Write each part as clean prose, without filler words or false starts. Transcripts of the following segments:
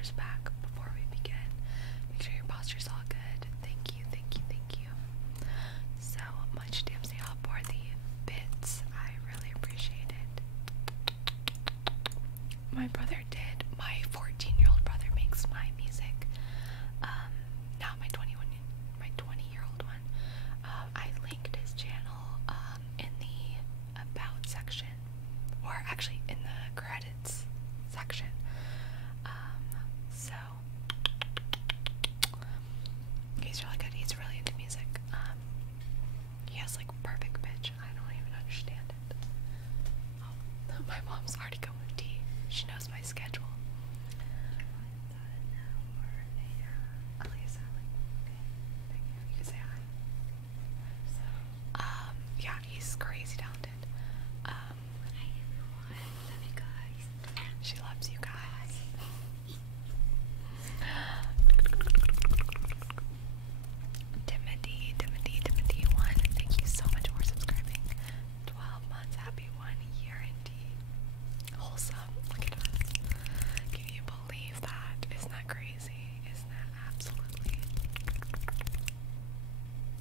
shoulders back before we begin. Make sure your posture's all good. Thank you, thank you, thank you. So much DMC help for the bits. I really appreciate it. My brother did. My 14-year-old brother makes my music. Not my 20-year-old one. I linked his channel in the about section, or actually in the credits section. So he's really good. He's really into music. He has like perfect pitch. I don't even understand it. Oh, my mom's already going with tea. She knows my schedule. You can say hi. So, yeah, he's crazy talented. Hi everyone. Love you guys. She loves you guys. Timothy 1, thank you so much for subscribing. 12 months, happy 1 year indeed. Wholesome. Look at us. Can you believe that? Isn't that crazy? Isn't that absolutely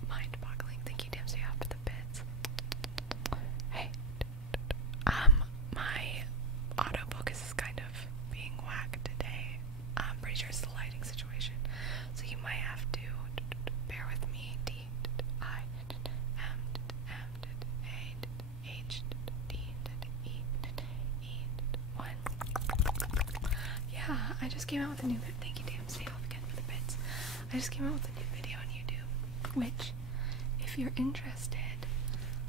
mind-boggling? Thank you, Dempsey, for the bits. Hey, my autofocus is kind of being whacked today. I'm pretty sure it's the lighting situation, so you might have to bear with me. Yeah, I just came out with a new video. Thank you, Dempsey, again for the bits. I just came out with a new video on YouTube, which, if you're interested,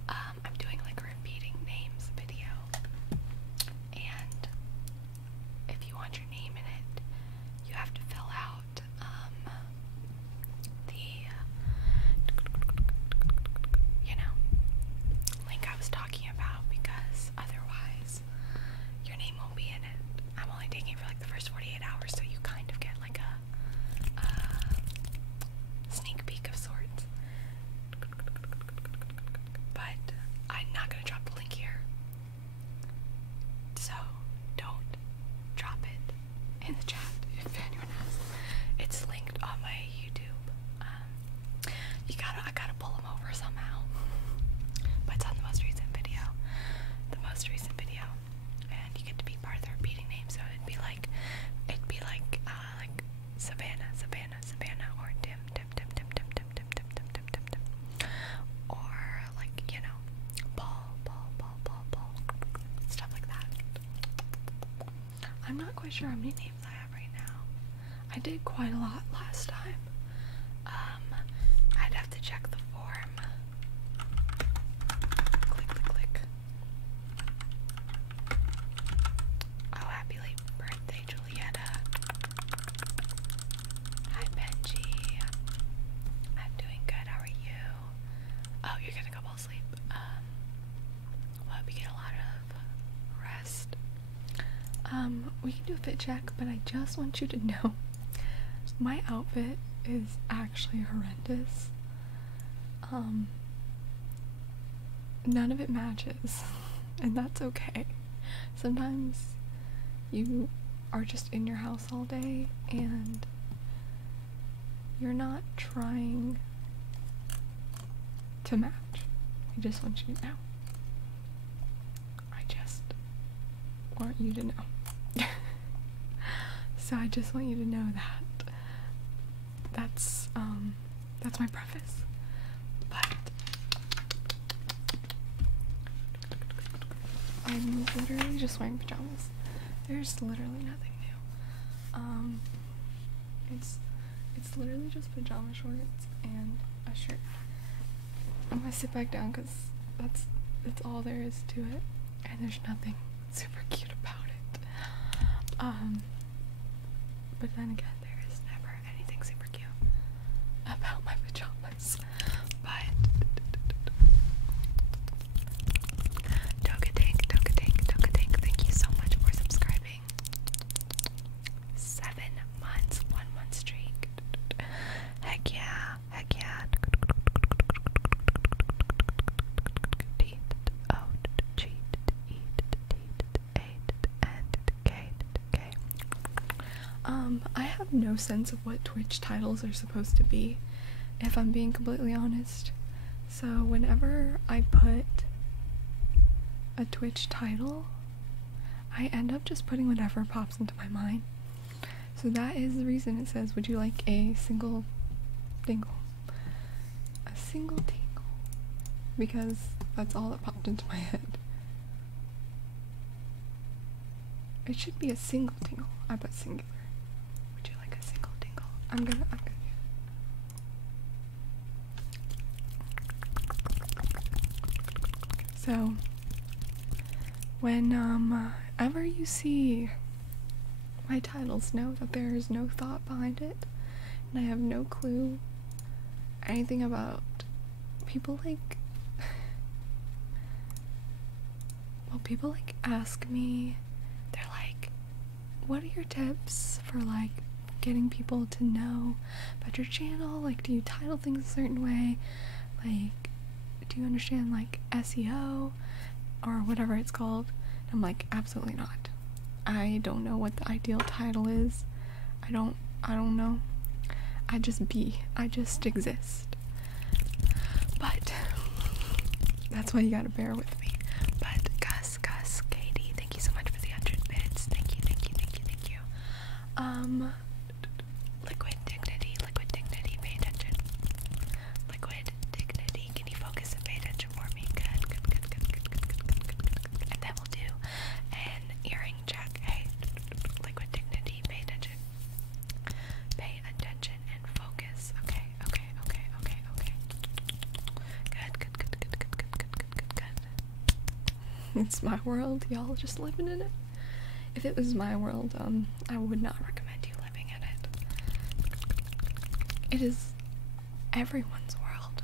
I'm doing like a repeating names video, and if you want your name in it, you have to fill out the link I was talking about, because otherwise your name won't be in it. I'm only taking it for like the first 48 hours, so you kind of get like a sneak peek of sorts. But I'm not gonna drop the link here, so don't drop it in the chat if anyone has. It's linked on my YouTube. I gotta pull them over somehow. But it's on the most recent video. And you get to be part of the repeating name, so it'd be like Savannah, or Tim, or like, Paul, stuff like that. I'm not quite sure how many names I have right now. I did quite a lot last time. I'd have to check the form. Click. Oh, happy late birthday, Julietta. Hi, Benji. I'm doing good. How are you? Oh, you're gonna go fall asleep. Well, hope you get a lot of rest. We can do a fit check, but I just want you to know my outfit is actually horrendous. None of it matches, and that's okay. Sometimes you are just in your house all day and you're not trying to match. I just want you to know. I just want you to know. So I just want you to know that. That's my preface. But I'm literally just wearing pajamas. There's literally nothing new. It's literally just pajama shorts and a shirt. I'm gonna sit back down because that's all there is to it, and there's nothing super cute about it. But then again, there is never anything super cute about my pajamas. But Toka Tank, thank you so much for subscribing. 7 months, 1 month streak. Heck yeah. I have no sense of what Twitch titles are supposed to be, if I'm being completely honest. So whenever I put a Twitch title, I end up just putting whatever pops into my mind. So that is the reason it says, would you like a single tingle? A single tingle. Because that's all that popped into my head. It should be a single tingle. I put singular. Would you like a single tingle? I'm gonna So whenever you see my titles, know that there is no thought behind it, and I have no clue anything about people like people like ask me, they're like, what are your tips for like getting people to know about your channel? Like, do you title things a certain way? Like, do you understand like SEO or whatever it's called? And I'm like, absolutely not. I don't know what the ideal title is. I don't know. I just exist. But that's why you gotta bear with me. But Gus, Katie, thank you so much for the 100 bits. Thank you. Liquid dignity, pay attention. Liquid dignity, can you focus and pay attention for me? Good. And then we'll do an earring check. Hey, liquid dignity, pay attention. Pay attention and focus. Okay. Good. It's my world, y'all just living in it. If it was my world, I would not recommend you living in it. It is everyone's world.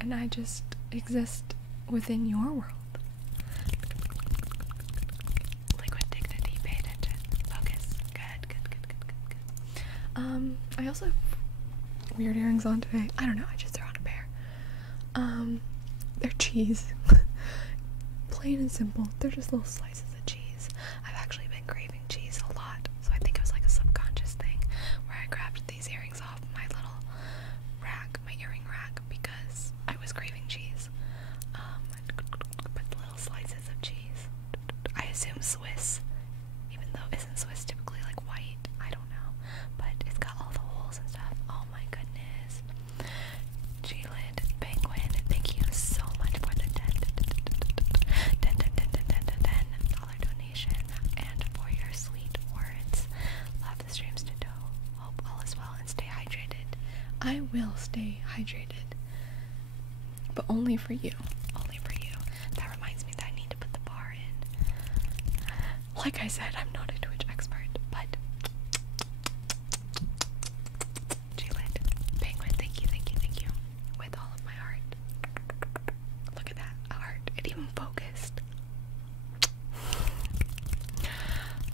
And I just exist within your world. Liquid dignity, pay attention. Focus. Good. I also have weird earrings on today. I don't know, I just threw on a pair. They're cheese. Plain and simple. They're just little slices of cheese. I've actually been craving cheese a lot, so I think it was like a subconscious thing where I grabbed these earrings off my little rack, my earring rack, because I was craving cheese. But the little slices of cheese. I assume Swiss, even though isn't Swiss typically like white? I don't know, but it's got all the holes and stuff. Oh my goodness. G-Lid Penguin, thank you so much for the $10 donation and for your sweet words. Love the streams to do. Hope all is well and stay hydrated. I will stay hydrated, but only for you. Only for you. That reminds me that I need to put the bar in. Like I said, I'm not a Twitch expert, but G-Lid Penguin, thank you. With all of my heart. Look at that heart. It even focused.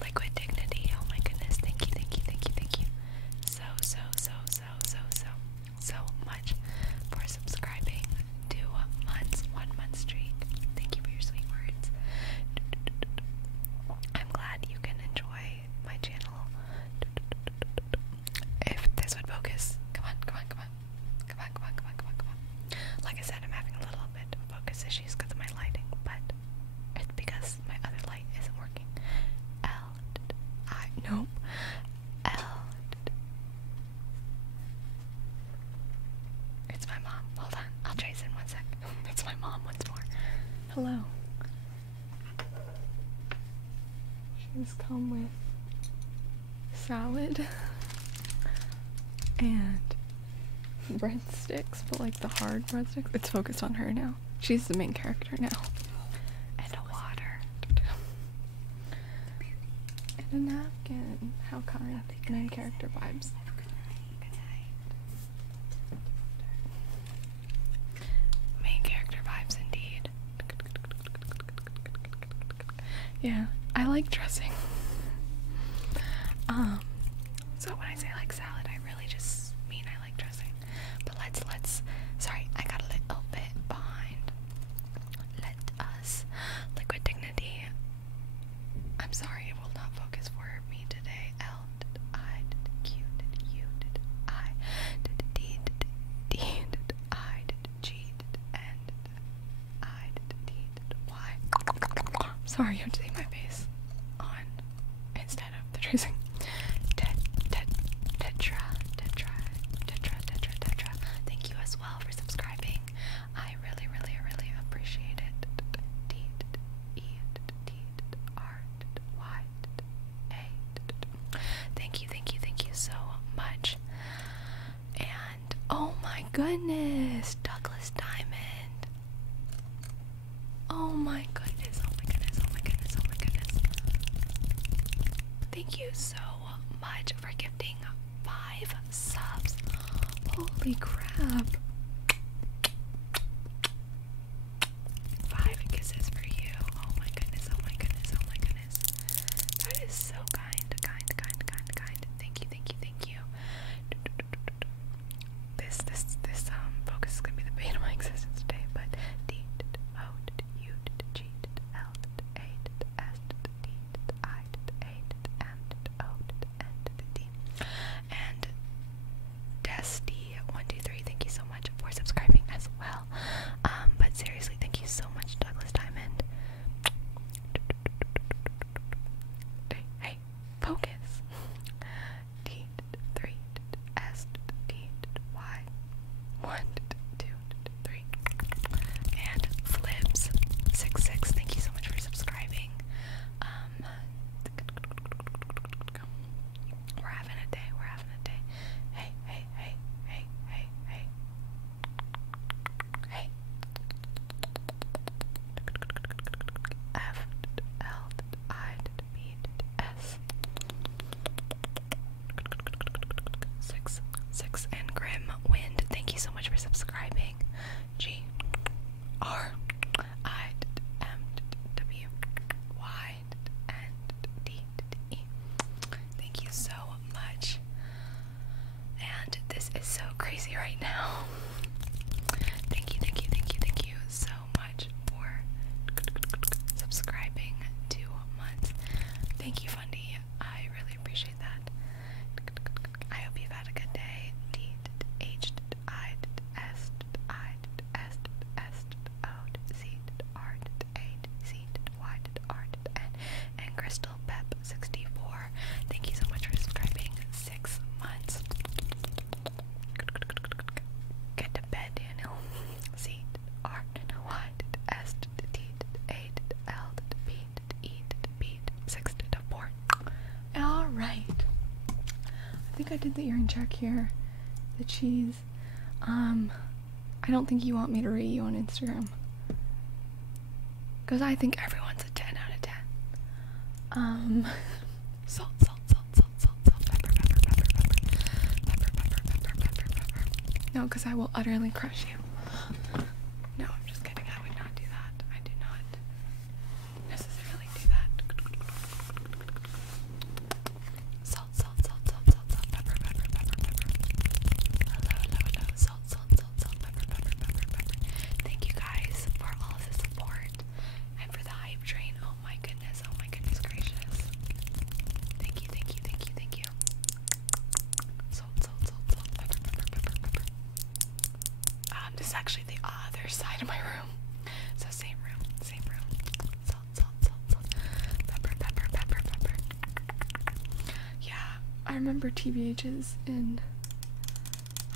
Liquid dignity. Oh my goodness. Thank you. So much for subscribing to 1 month streak. Thank you for your sweet words. I'm glad you can enjoy my channel. If this would focus. Come on. Like I said, I'm having a little bit of focus issues because of my lighting, but it's because my other light isn't working. Nope. It's my mom. Hold on. I'll trace in 1 sec. It's my mom once more. Hello. She's come with salad and breadsticks, but like the hard breadsticks. It's focused on her now. She's the main character now. And a water. And a napkin. How kind. Main character vibes. Main character vibes indeed. Yeah, I like dressing. So when I say like salad, I really just mean I like dressing. But let's sorry, I got a little bit behind. Let us liquid dignity. I'm sorry, it will not focus for me today. Sorry, you have to see my face on instead of the tracing. Tetra. Thank you as well for subscribing. I really appreciate it. Thank you so much. And oh my goodness, Douglas Diamond. Oh my goodness. Thank you so much for gifting 5 subs. Holy crap. 5 kisses for you. Oh my goodness. That is so kind. Thank you. This focus is gonna be the bane of my existence today, but D O U G L A S D I A M O N D and Desty123, thank you so much for subscribing as well. But seriously, thank you so much, Douglas Diamond. Hey, focus. D3 S D Y 1 2 3 and Flibs66, thank you so much for subscribing. We're having a day. Hey. F L I B S 6 and Grim Wind, thank you so much for subscribing. G R I M W Y N D E, thank you so much. And this is so crazy right now. Thank you so much for subscribing 2 months. Thank you, Fundy. I really appreciate that. I hope you've had a good day. D H I S I S S O Z R A Z Y R N and Crystal Pep 64. Thank you so much for subscribing 6 months. Get to bed, Daniel. C R Y S T A L B E B 6 to 4. All right. I think I did the earring check here. The cheese. I don't think you want me to rate you on Instagram, because I think everyone's a 10 out of 10. Salt, pepper. No, because I will utterly crush you. No, I'm just kidding. I would not do that. I do not necessarily do that. Salt, pepper. Hello. Salt, pepper. Thank you guys for all of the support and for the hype train. Oh my goodness gracious. Thank you. Salt, pepper. This is actually the other side of my room. So same room. Salt. Pepper. Yeah, I remember TBHs in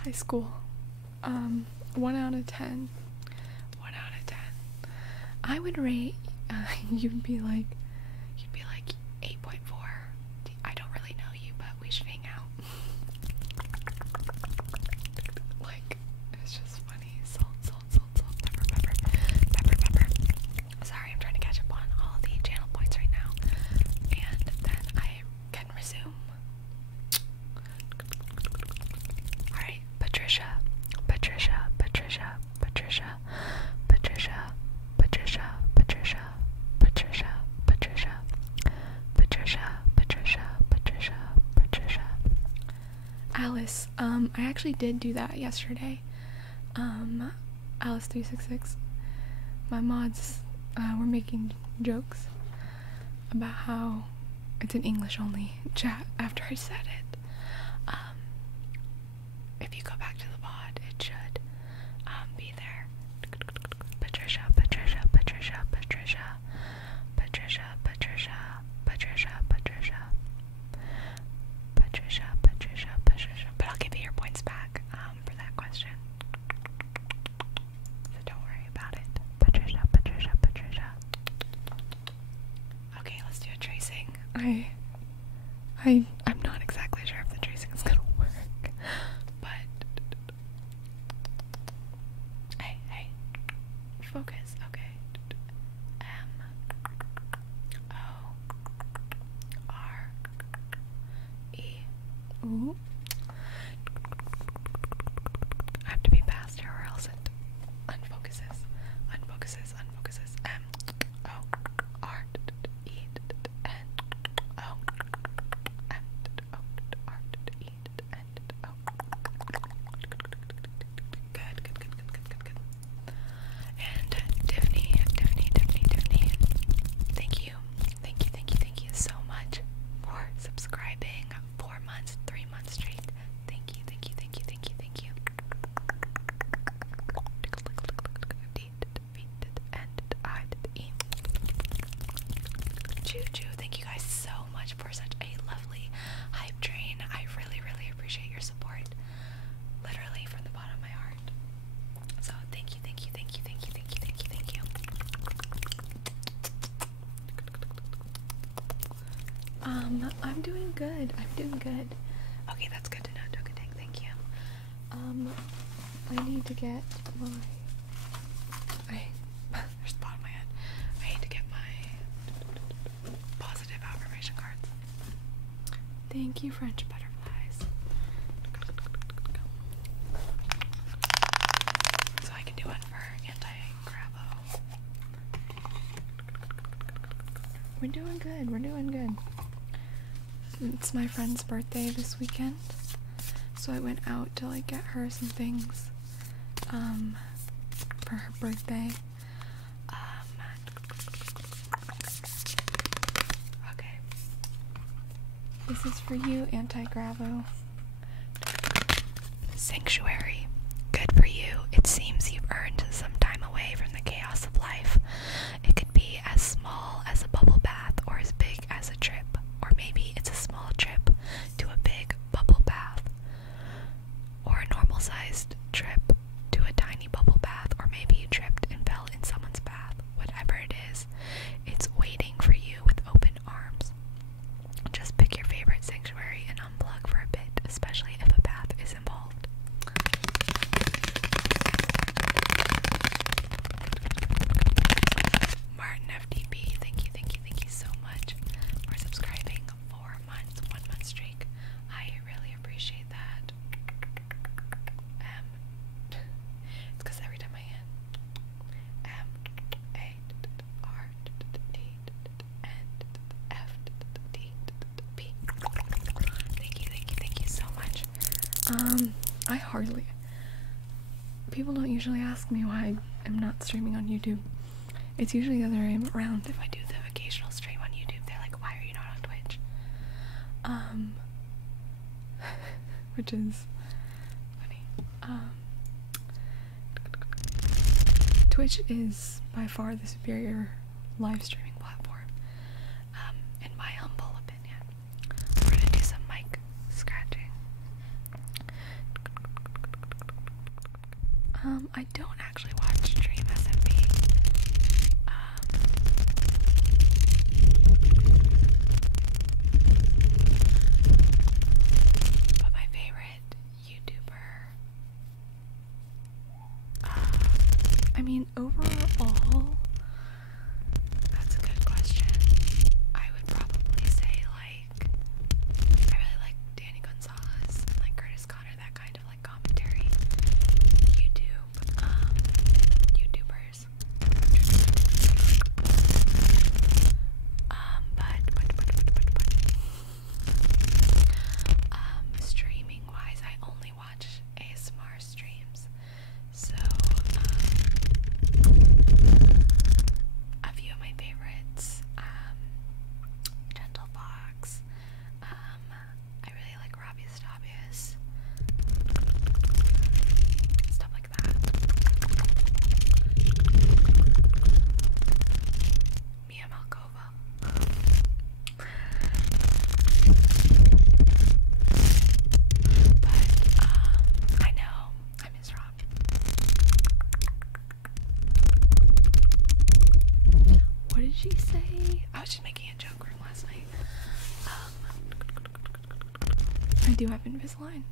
high school. 1 out of 10. I would rate, you'd be like 8.4. I don't really know you, but we should hang out. Like, it's just funny. Salt, pepper. Sorry, I'm trying to catch up on all the channel points right now, and then I can resume. Alright, Patricia. Alice, I actually did do that yesterday. Alice366. My mods were making jokes about how it's an English only chat after I said it. If you go back to the VOD, it should be there. Patricia. I'm not exactly sure if the tracing is gonna work, but hey, focus. Okay. M-O-R-E. Ooh. I have to be faster or else it unfocuses. Good. And Tiffany, thank you so much for subscribing. 4 months, 3 months straight. Thank you. Choo, thank you guys so much for such a lovely hype train. I really appreciate your support. Literally from the bottom of my heart. So thank you. I'm doing good. Okay, that's good to know, Dokatang, thank you. I need to get my there's the bottom of my head. I need to get my positive affirmation cards. Thank you, French butterflies. So I can do one for anti-grabo. We're doing good. It's my friend's birthday this weekend, so I went out to like get her some things for her birthday. Okay, this is for you, anti-gravo. Sanctuary. Good for you. It seems you've earned some time away from the chaos of life. It could be as small as a bubble bath or as big as a trip. Or maybe it's a small trip to a big bubble bath. Or a normal-sized trip to a tiny bubble bath. Or maybe you tripped and fell in someone's bath. Whatever it is, it's waiting for you with open arms. Just pick your favorite sanctuary and unplug for a bit, especially if a bath is involved. Martin FDP, thank you so much for subscribing. 4 months, 1 month streak. I really appreciate that. It's because every time I hit M-A-R-T-N-F-D-P. Thank you so much. I hardly. People don't usually ask me why I'm not streaming on YouTube. It's usually the other way around. If I do the occasional stream on YouTube, they're like, why are you not on Twitch? Which is funny. Twitch is by far the superior live streaming platform, in my humble opinion. We're gonna do some mic scratching. I don't actually watch Stream SMP. But my favorite YouTuber, I mean, overall, that's a good question. I would probably say, like, I really like Danny Gonzalez and, like, Curtis Connor, that kind of, like, commentary YouTube. I do have Invisalign.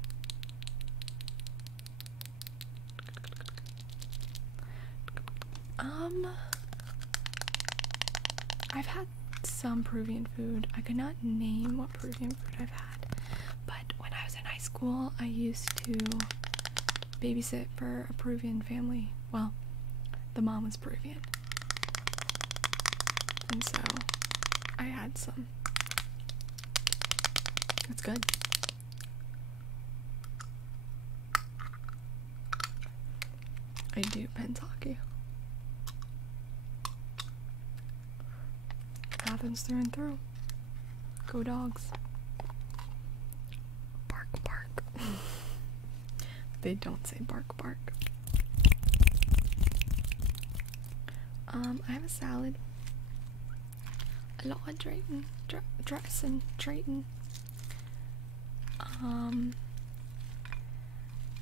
I've had some Peruvian food. I could not name what Peruvian food I've had, but when I was in high school, I used to babysit for a Peruvian family. Well, the mom was Peruvian, and so I had some. It's good. I do Pensaki. Athens through and through. Go dogs. Bark, bark. They don't say bark, bark. I have a salad. A lot of dressing.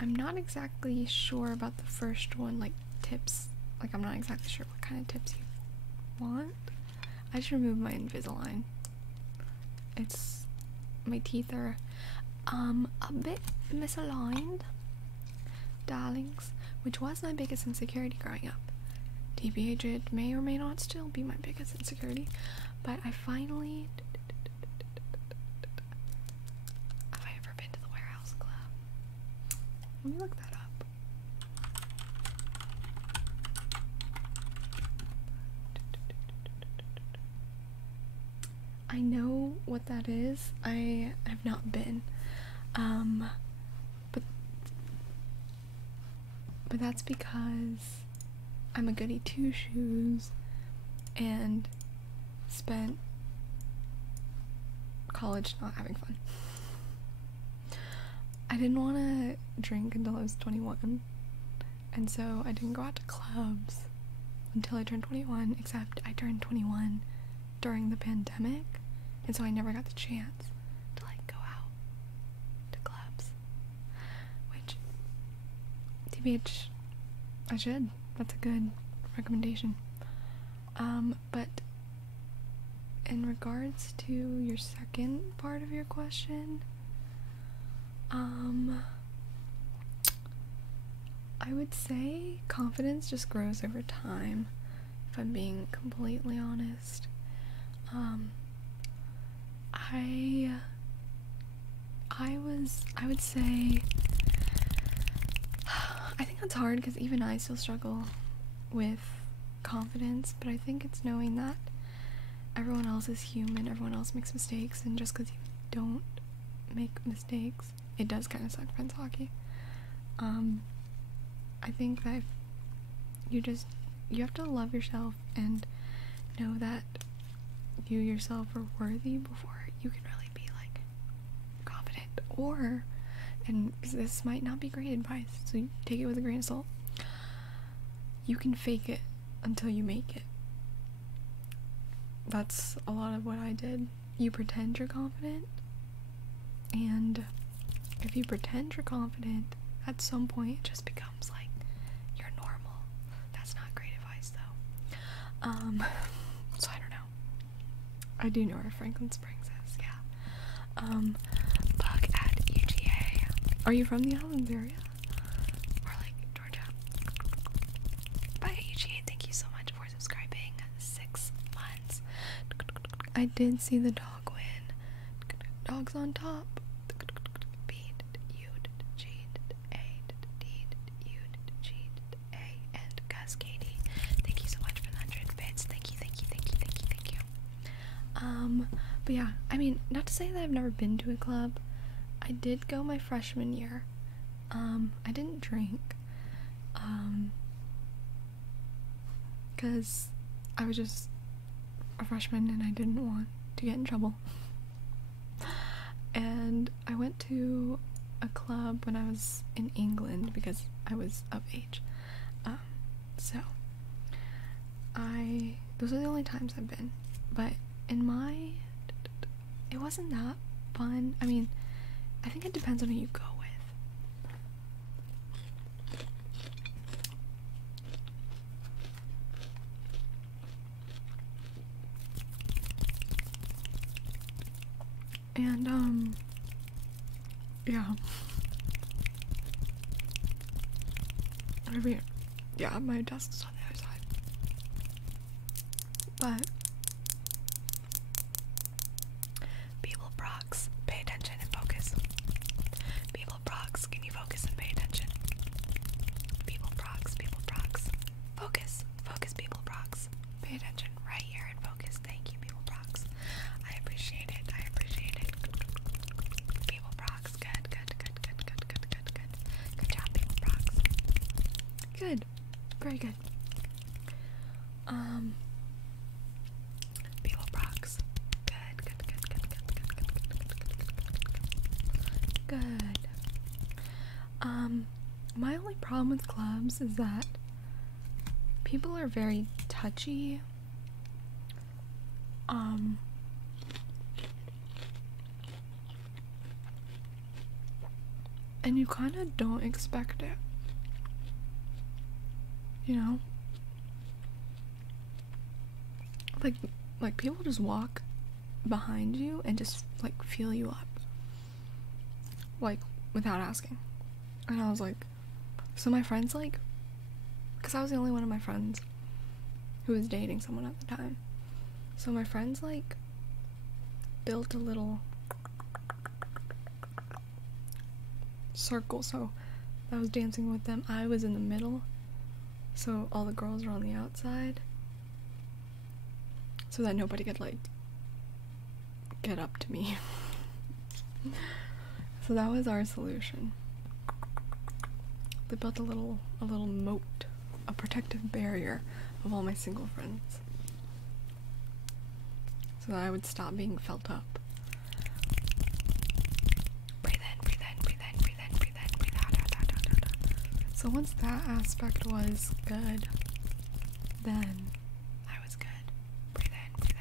I'm not exactly sure about the first one, like tips. Like, I'm not exactly sure what kind of tips you want. I just removed my Invisalign. My teeth are a bit misaligned, darlings, which was my biggest insecurity growing up. TBH, it may or may not still be my biggest insecurity, but I finally... Have I ever been to the Warehouse Club? Let me look that up. I know what that is. I have not been. But that's because I'm a goody two-shoes and spent college not having fun. I didn't want to drink until I was 21, and so I didn't go out to clubs until I turned 21, except I turned 21 during the pandemic, and so I never got the chance to like go out to clubs, which TBH, I should. That's a good recommendation. But in regards to your second part of your question, I would say confidence just grows over time, if I'm being completely honest. I would say, I think that's hard because even I still struggle with confidence, but I think it's knowing that everyone else is human, everyone else makes mistakes, and just because you don't make mistakes, it does kind of suck friends hockey. I think that you have to love yourself and know that you yourself are worthy before you can really be like confident. Or, and this might not be great advice, so you take it with a grain of salt, you can fake it until you make it. That's a lot of what I did. You pretend you're confident, and if you pretend you're confident, at some point it just becomes like you're normal. That's not great advice though. So I don't know. I do know where Franklin Springs is, yeah. Bug at UGA. Are you from the Islands area? Or like Georgia? Bye UGA, thank you so much for subscribing. 6 months. I did see the dog win. Dogs on top. And Gus Katie. Thank you so much for the 100 bits. Thank you. But yeah, I mean, not to say that I've never been to a club. I did go my freshman year. I didn't drink. Because I was just a freshman and I didn't want to get in trouble. And I went to a club when I was in England because I was of age. Those are the only times I've been. But it wasn't that fun. I mean, I think it depends on who you go with. And Yeah. Yeah, my desk's on the other side. But people procs, pay attention and focus. People procs, can you focus and pay attention? People procs, focus, people procs, pay attention right here and focus. Thank you, people procs. I appreciate it. People procs, good. Good job, people procs. Good, very good. People procs, good. My only problem with clubs is that people are very touchy. And you kind of don't expect it, you know? Like people just walk behind you and just like feel you up, like without asking. And I was like, so my friends, like, because I was the only one of my friends who was dating someone at the time, so my friends like built a little circle. So I was dancing with them, I was in the middle, so all the girls are on the outside, so that nobody could like get up to me. So that was our solution. They built a little moat, a protective barrier of all my single friends, so that I would stop being felt up. Breathe in, breathe out. So once that aspect was good, then I was good. Breathe in. Breathe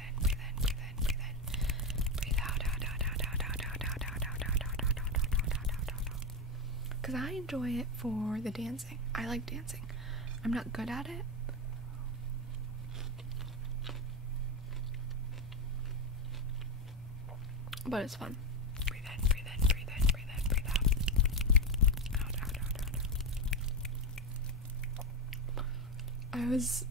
out. Because I enjoy it for the dancing. I like dancing. I'm not good at it. But it's fun. Breathe in, breathe out. I was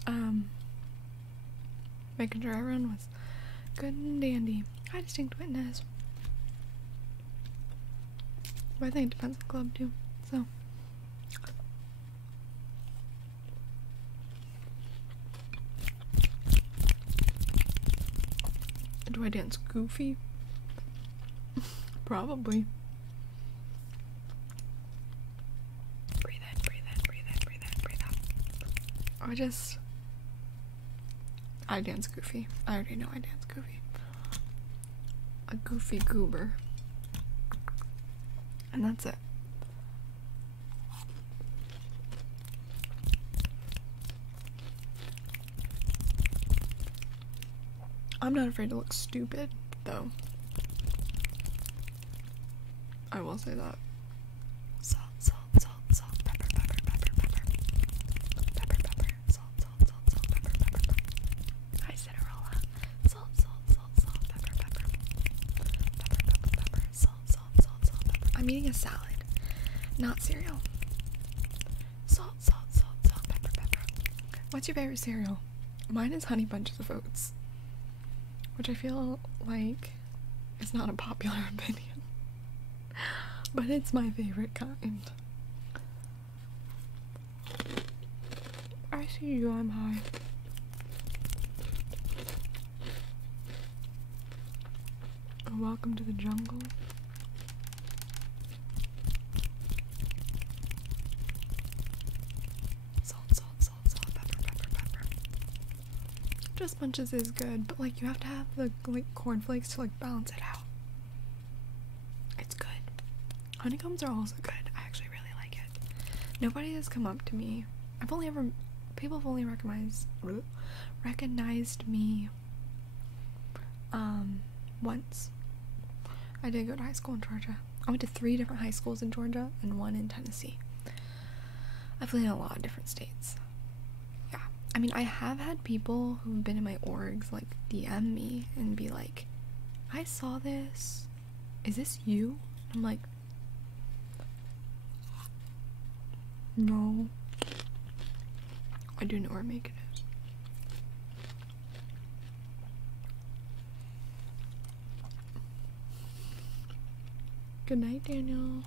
making sure everyone was good and dandy. Hi, distinct witness. But I think it depends on the club too. So do I dance goofy? Probably. Breathe in, breathe out. I dance goofy. I already know I dance goofy. A goofy goober. And that's it. I'm not afraid to look stupid, though. I will say that. Salt, pepper. Salt, pepper. Hi, Cinderella. Salt, pepper. Pepper. Salt, pepper. I'm eating a salad, not cereal. Salt, pepper. What's your favorite cereal? Mine is Honey Bunches of Oats, which I feel like is not a popular opinion. But it's my favorite kind. I see you, I'm high. Welcome to the jungle. Salt, pepper. Just Bunches is good, but like you have to have the like cornflakes to like balance it out. It's good. Honeycombs are also good. I actually really like it. Nobody has come up to me. People have only recognized me once. I did go to high school in Georgia. I went to 3 different high schools in Georgia and 1 in Tennessee. I've lived in a lot of different states. Yeah. I mean, I have had people who've been in my orgs like DM me and be like, I saw this. Is this you? I'm like, No. I do know where Macon is. Good night, Daniel.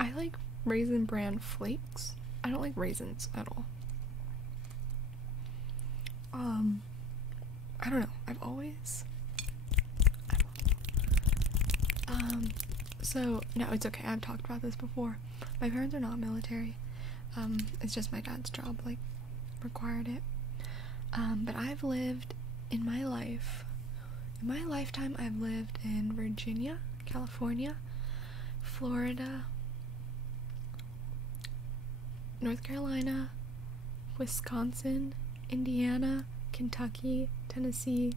I like Raisin Bran flakes. I don't like raisins at all. I don't know. I've always so no, it's okay. I've talked about this before. My parents are not military. It's just my dad's job like required it. But I've lived in my lifetime I've lived in Virginia, California, Florida, North Carolina, Wisconsin, Indiana, Kentucky, Tennessee,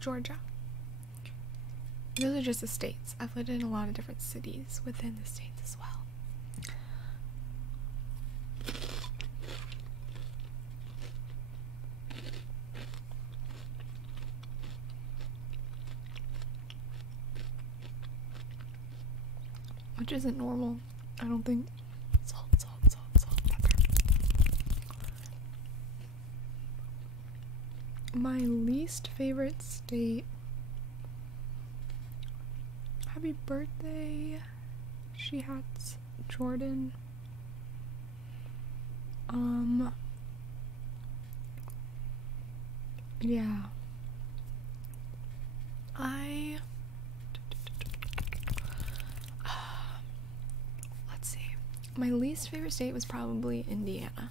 Georgia. Those are just the states. I've lived in a lot of different cities within the states as well. Which isn't normal, I don't think. Salt, pepper. My least favorite state. Happy birthday, she has Jordan. Yeah. Let's see. My least favorite state was probably Indiana.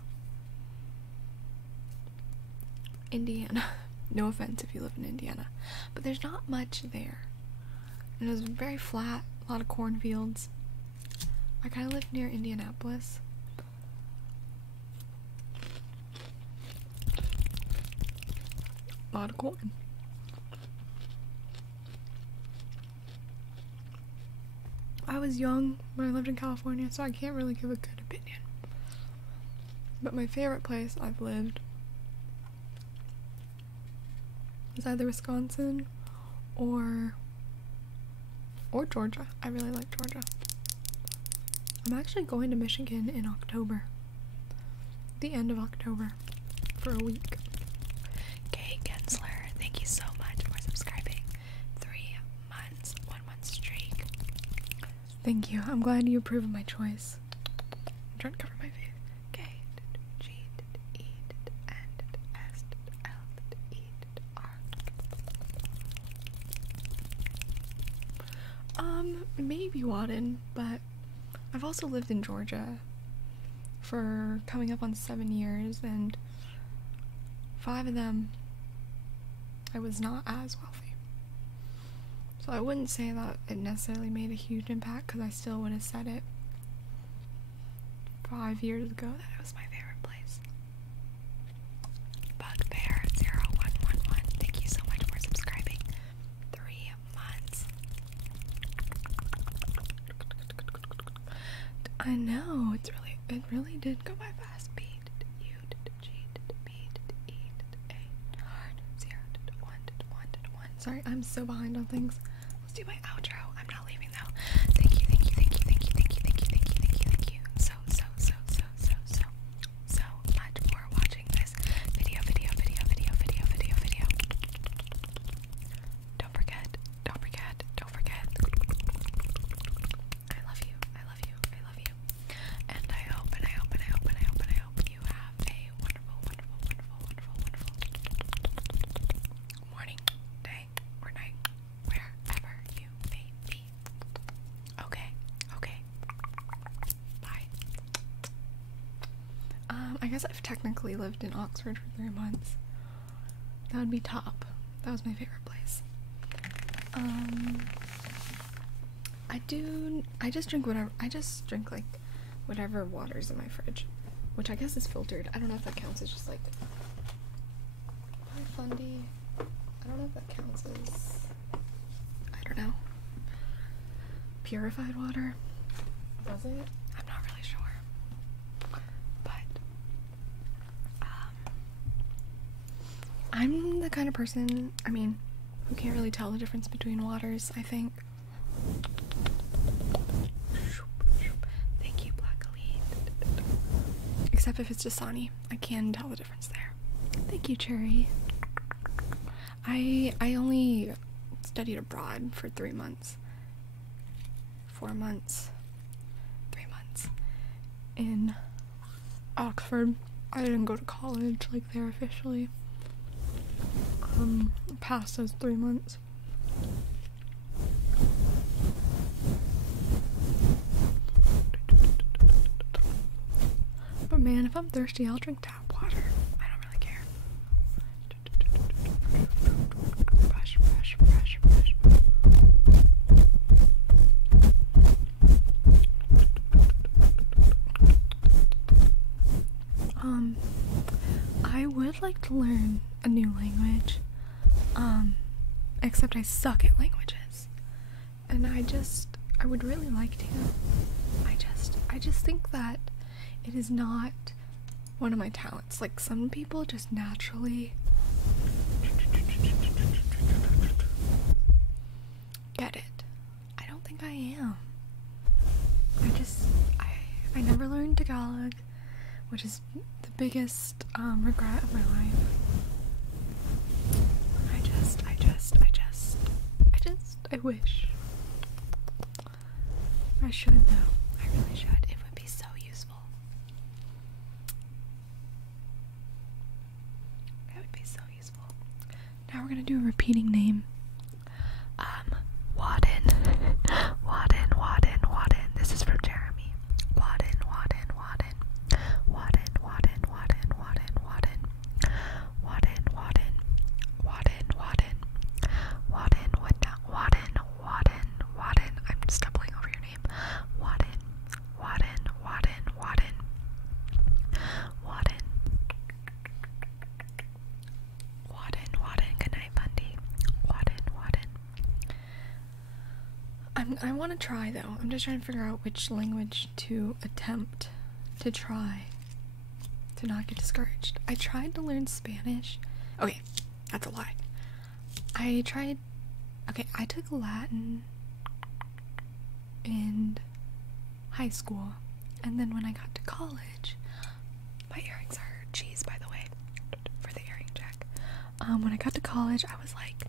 No offense if you live in Indiana, but there's not much there. And it was very flat, a lot of cornfields. I kind of lived near Indianapolis. A lot of corn. I was young when I lived in California, so I can't really give a good opinion. But my favorite place I've lived is either Wisconsin or Georgia. I really like Georgia. I'm actually going to Michigan in October. The end of October. For a week. Kay Gensler, thank you so much for subscribing. 3 months, 1 month streak. Thank you. I'm glad you approve of my choice. I'm trying to cover my face. K, G, E, N, S, L, E, R. Maybe Wadden, but I've also lived in Georgia for coming up on 7 years, and 5 of them I was not as wealthy. So I wouldn't say that it necessarily made a huge impact, because I still would have said it 5 years ago that it was my favorite place. Bugbear0111, thank you so much for subscribing. 3 months. I know, it really did go by fast. B, U, G, B, E, A, R, 0, 1, 1, 1. Sorry, I'm so behind on things. Let's do my outro. I'm not leaving though. Thank you. So much for watching this video. Don't forget. I love you. And I hope you have a wonderful morning, day, or night, wherever you may be. Okay. Bye. I guess I've technically lived in Oxford for 3 months. That would be top. That was my favorite place. I just drink like whatever water's in my fridge, which I guess is filtered. I don't know if that counts as just like Fundy. I don't know if that counts as, I don't know, purified water. Does it? I'm not really sure. But I'm the kind of person, who can't really tell the difference between waters, I think. Thank you, Black Elite. except if it's Dasani. I can tell the difference there. Thank you, Cherry. I only studied abroad for 3 months. 4 months. 3 months. In Oxford. I didn't go to college like there officially. Past those 3 months. But man, if I'm thirsty, I'll drink tap water. I don't really care. Brush, brush, brush, brush. I would like to learn a new language. Except I suck at languages. And I would really like to. I just think that it is not one of my talents. Like, some people just naturally get it. I don't think I am. I never learned Tagalog, which is the biggest regret of my life. I wish. I should, though. I really should. It would be so useful. It would be so useful. Now we're gonna do a repeating name. Wadden. Wadden, Wadden, Wadden. This is from Jeremy. Wadden, Wadden, Wadden. Wadden, Wadden, Wadden, Wadden, Wadden. Wadden, Wadden. Wadden, Wadden. Wadden, Wadden, Wadden, Wadden. I'm stumbling over your name. Wadden, Wadden, Wadden, Wadden. Wadden. Wadden, Wadden. Good night, Bundy. Wadden, Wadden. I want to try, though. I'm just trying to figure out which language to attempt to try to not get discouraged. I tried to learn Spanish. Okay, that's a lie. I took Latin in high school, and then when I got to college, my earrings are cheese, by the way, for the earring check. When I got to college, I was like,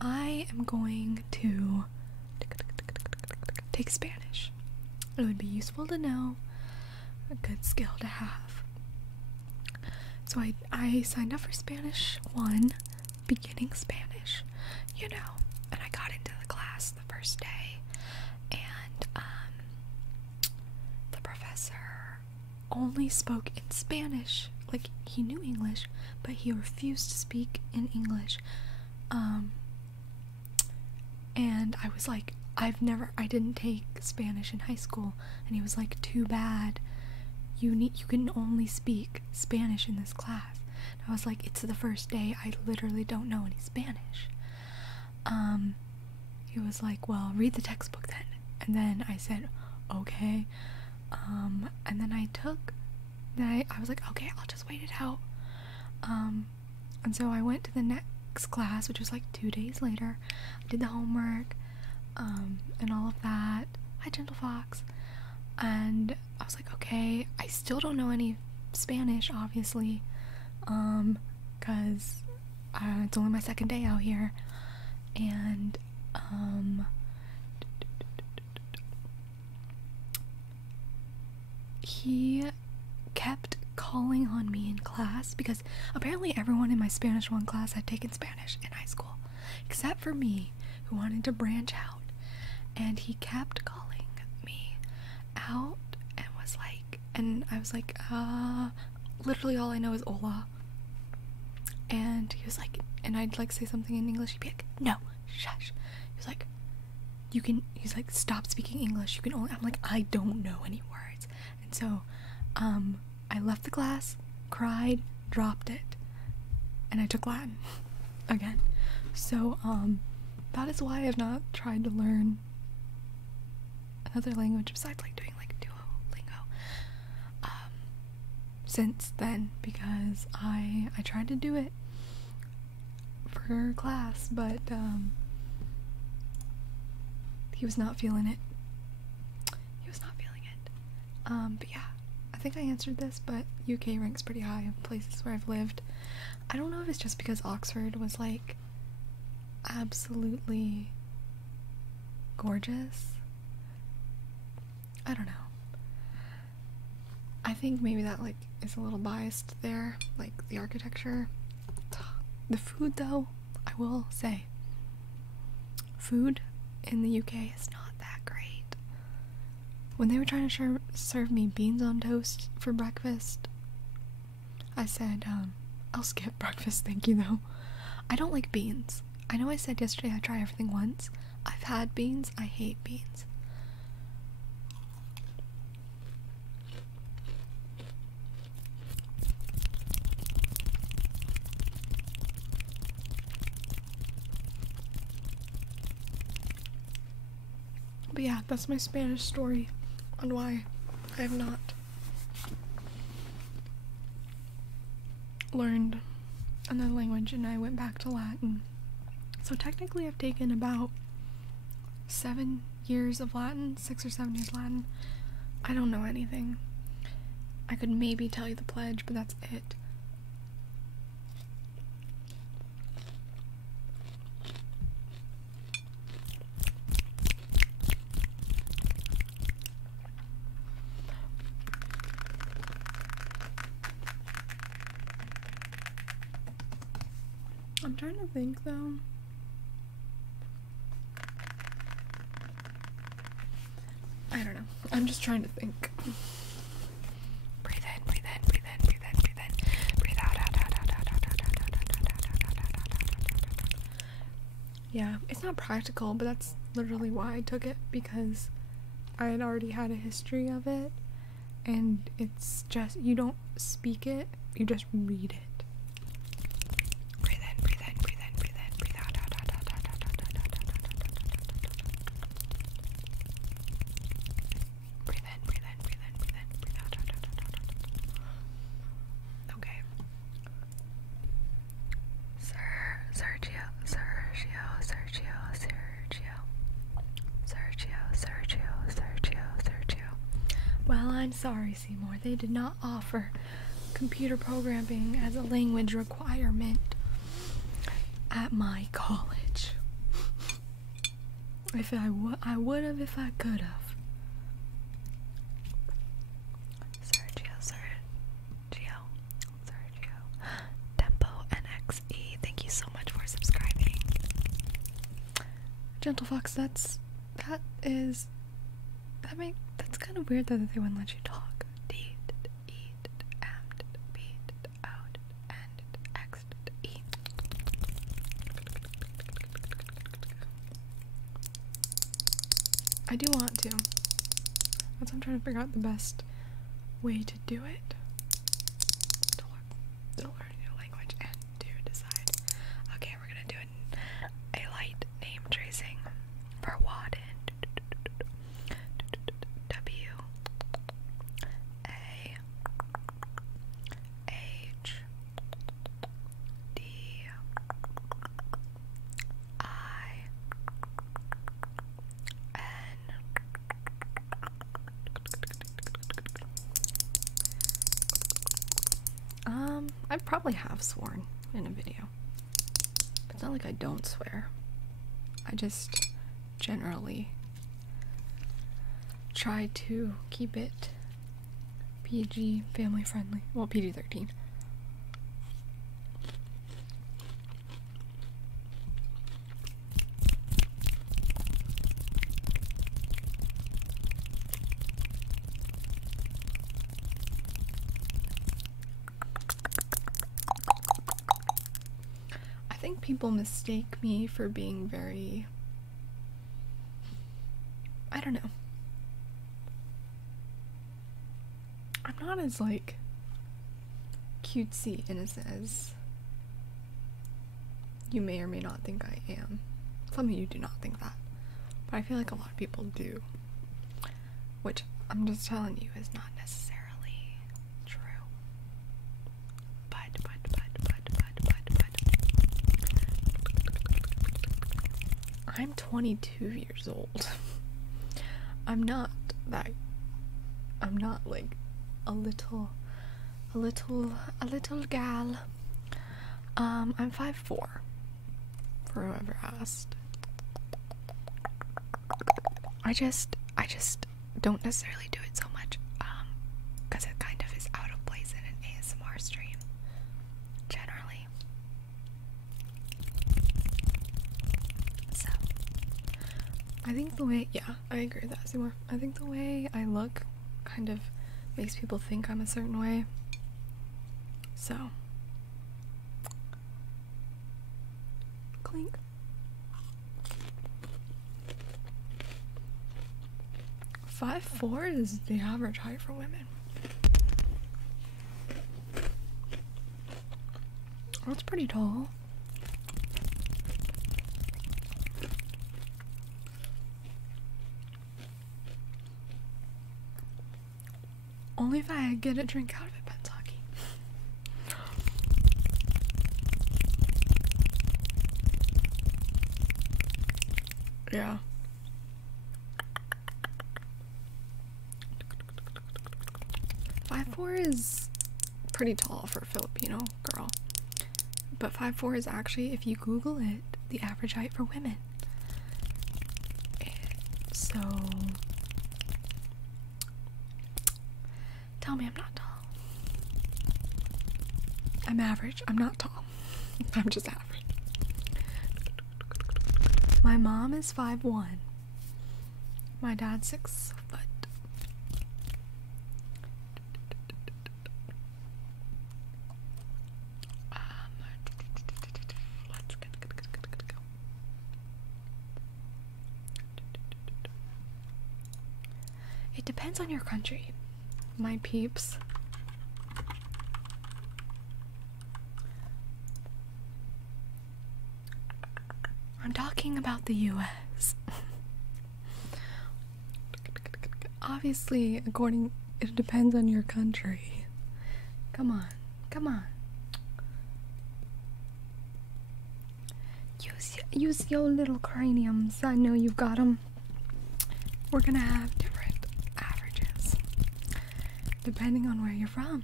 I am going to take Spanish. It would be useful to know, a good skill to have. So I signed up for Spanish 1, beginning Spanish, and I got into the class the first day, and the professor only spoke in Spanish. Like, he knew English, but he refused to speak in English. And I was like, I didn't take Spanish in high school, and he was like, too bad. You can only speak Spanish in this class. And I was like, it's the first day, I literally don't know any Spanish. He was like, well, read the textbook then. And then I said, okay. And then I was like, okay, I'll just wait it out. And so I went to the next class, which was like 2 days later. I did the homework, and all of that. Hi, Gentle Fox. And I was like, okay, I still don't know any Spanish, obviously, because it's only my second day out here. And he kept calling on me in class, because apparently everyone in my Spanish 1 class had taken Spanish in high school, except for me, who wanted to branch out. And he kept calling me out and was like, and I was like, literally all I know is hola. And he was like, and I'd like say something in English, he'd be like, no, shush. He was like, he's like, stop speaking English, you can only, I'm like, I don't know any words. And so, I left the class, cried, dropped it, and I took Latin again. So, that is why I've not tried to learn another language besides like doing like Duolingo since then, because I tried to do it for class, but he was not feeling it. But yeah, think I answered this, but UK ranks pretty high in places where I've lived. I don't know if it's just because Oxford was like absolutely gorgeous. I don't know. I think maybe that like is a little biased there, like the architecture. The food though, I will say, food in the UK is not that great. When they were trying to serve me beans on toast for breakfast, I said, I'll skip breakfast, thank you though. I don't like beans. I know I said yesterday I try everything once. I've had beans, I hate beans. But yeah, that's my Spanish story on why I have not learned another language and I went back to Latin. So technically I've taken about 7 years of Latin, 6 or 7 years Latin. I don't know anything. I could maybe tell you the pledge, but that's it. I'm trying to think though. I don't know. I'm just trying to think. Breathe in, breathe in, breathe in, breathe in, breathe in. Breathe out, out, out, out, out, out, out, out, out, out, out, out. Yeah, it's not practical, but that's literally why I took it, because I had already had a history of it, and it's just, you don't speak it, you just read it. Well, I'm sorry, Seymour. They did not offer computer programming as a language requirement at my college. If I would have if I could have. Sergio. Tempo NXE. Thank you so much for subscribing. Gentle Fox, that's kind of weird though that they wouldn't let you talk. D, E, M, B, out, and X, E. I do want to. That's why I'm trying to figure out the best way to do it. To learn a new language and to decide. Okay, we're gonna do a light name tracing for Wadden. W A H D I N. I probably have sworn in a video. It's not like I don't swear. I just generally try to keep it PG, family friendly. Well, PG-13. I think people mistake me for being very, I don't know. I'm not as like cutesy innocent as you may or may not think I am. Some of you do not think that, but I feel like a lot of people do, which I'm just telling you is not necessarily true. But I'm 22 years old. I'm not like a little gal. I'm 5'4", for whoever asked. I just don't necessarily do it so much, because it kind of is out of place in an ASMR stream, generally. So, I think the way, yeah, I agree with that, Seymour. I think the way I look kind of makes people think I'm a certain way. So, clink. Five four is the average height for women. That's pretty tall. Only if I get a drink out of it, Pennsaki. Yeah. Five four is pretty tall for a Filipino girl. But 5'4" is actually, if you Google it, the average height for women. So, tell me I'm not tall. I'm average. I'm not tall. I'm just average. My mom is 5'1". My dad's 6 foot. It depends on your country, my peeps. I'm talking about the US. Obviously, it depends on your country. Come on, come on. Use your little craniums. I know you've got them. We're gonna have different averages depending on where you're from.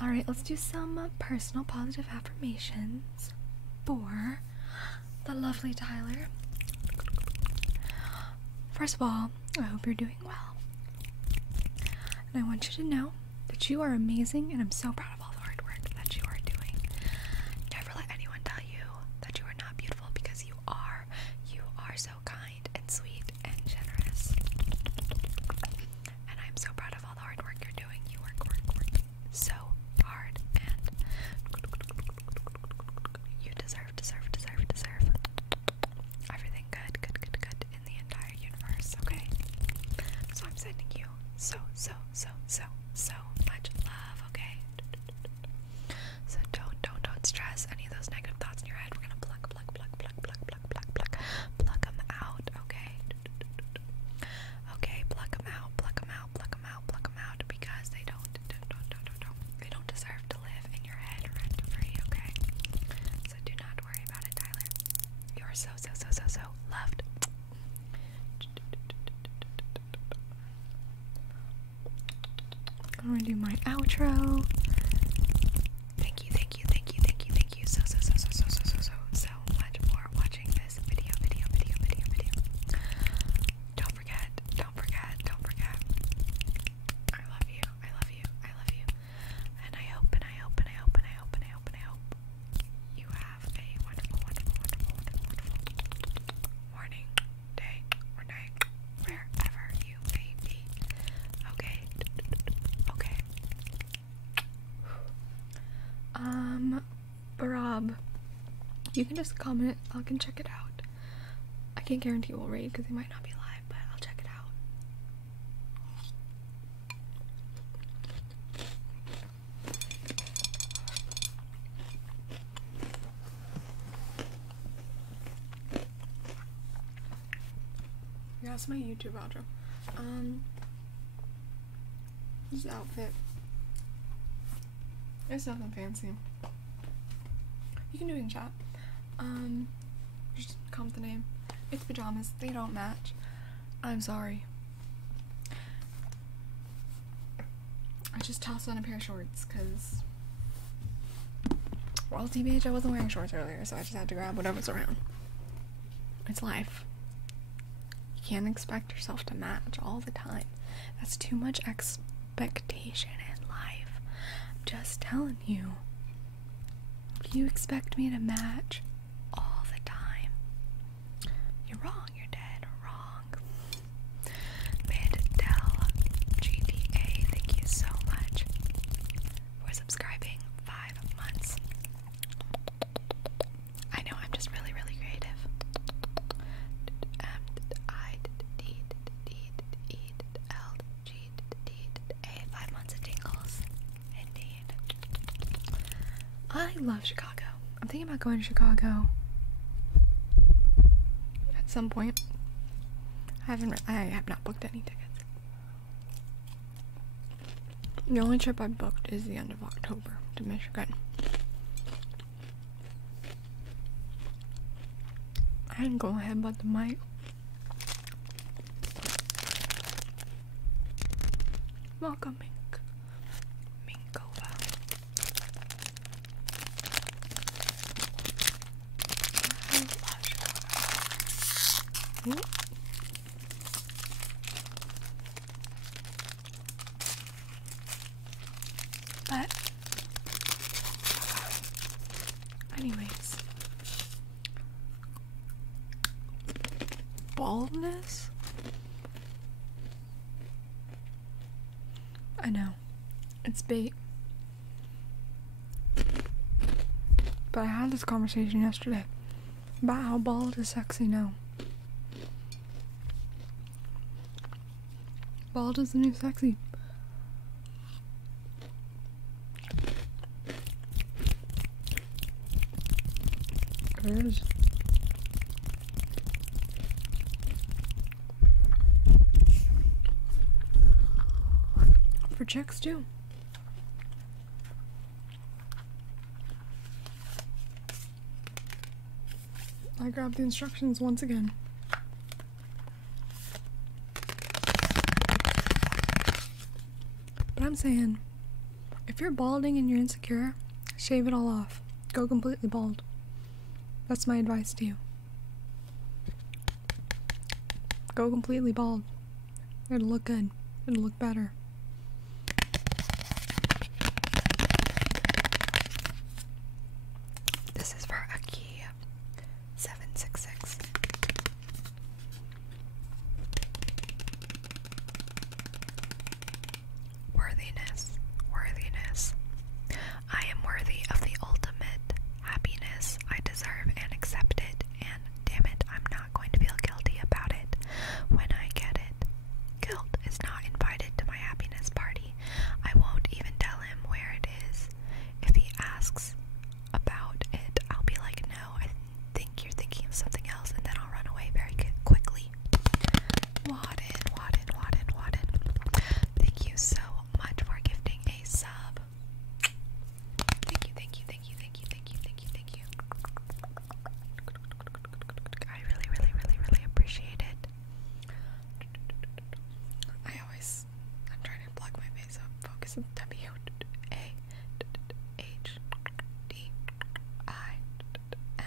Alright, let's do some personal positive affirmations for the lovely Tyler. First of all, I hope you're doing well. And I want you to know that you are amazing, and I'm so proud of all the hard work that you are doing. Never let anyone tell you that you are not beautiful, because you are. You are so kind and sweet and generous. And I'm so proud of all the hard work you're doing. You work so hard, and you deserve everything good in the entire universe, okay? So I'm sending you so much love, okay? So don't stress any of those negative thoughts in your head. We're gonna pluck them out, okay? Okay, pluck them out, because they don't deserve to live in your head rent free, okay? So do not worry about it, Tyler. You are so loved. I'm gonna do my outro. Thank you so much for watching this video. Don't forget. I love you. And I hope you have a wonderful morning, day, or night, wherever you may be. Okay. Rob, you can just comment. I can check it out. I can't guarantee we'll raid because he might not be live, but I'll check it out. Yeah, that's my YouTube outro. This outfit. It's nothing fancy. You can do it in chat. Just comment the name. It's pajamas. They don't match. I'm sorry. I just tossed on a pair of shorts because, well, TBH, I wasn't wearing shorts earlier, so I just had to grab whatever's around. It's life. You can't expect yourself to match all the time. That's too much expectation in life. I'm just telling you. If you expect me to match all the time, you're wrong. You're dead wrong. Mid-Del GTA, thank you so much for subscribing. 5 months. I know, I'm just really, really creative. 5 months of tingles. Indeed. I love Chicago. I'm thinking about going to Chicago at some point. I have not booked any tickets. The only trip I've booked is the end of October to Michigan. I didn't go ahead, but the mic. Welcome, Mink. Minkova. I love Chicago. But, anyways, baldness? I know, it's bait. But I had this conversation yesterday about how bald is sexy now. Bald is the new sexy. It is. For chicks too. I grabbed the instructions once again. But I'm saying, if you're balding and you're insecure, shave it all off. Go completely bald. That's my advice to you. Go completely bald. It'll look good. It'll look better. This is for Aki 766. Worthiness. Worthiness. I am worthy of the ultimate happiness. I deserve and accept it, and damn it, I'm not going to feel guilty about it when I get it. Guilt is not invited to my happiness party. I won't even tell him where it is. If he asks about it, I'll be like, no, I think you're thinking of something else, and then I'll run away very quickly. Wadden, Wadden, Wadden, Wadden. Thank you so much for gifting a sub. Thank you, thank you, thank you, thank you, thank you, thank you, thank you. I really, really, really, really appreciate it. I'm trying to plug my face up. Focus on W A H D I N.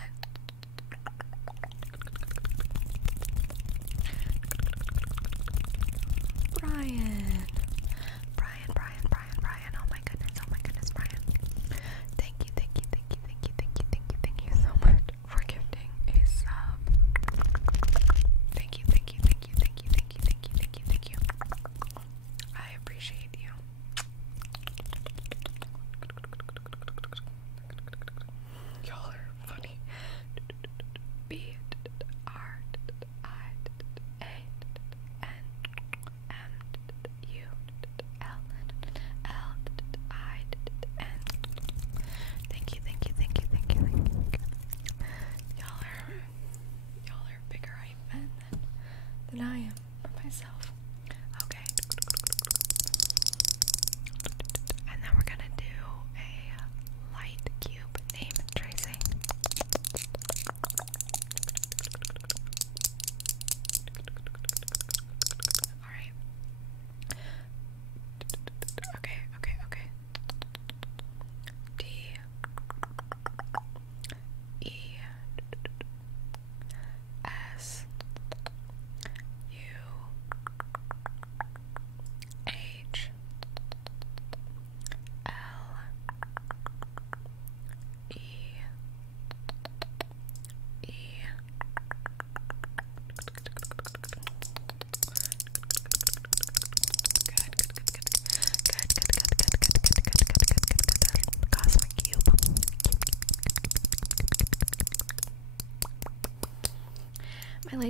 Brian. Oh my goodness, Brian. Thank you so much for gifting a sub. Thank you. I appreciate you. Y'all are funny. B R I A N M U L L I N. Thank you. Y'all are bigger hype men than I am for myself. Okay. And then we're gonna do a light cube name tracing. Alright. Okay.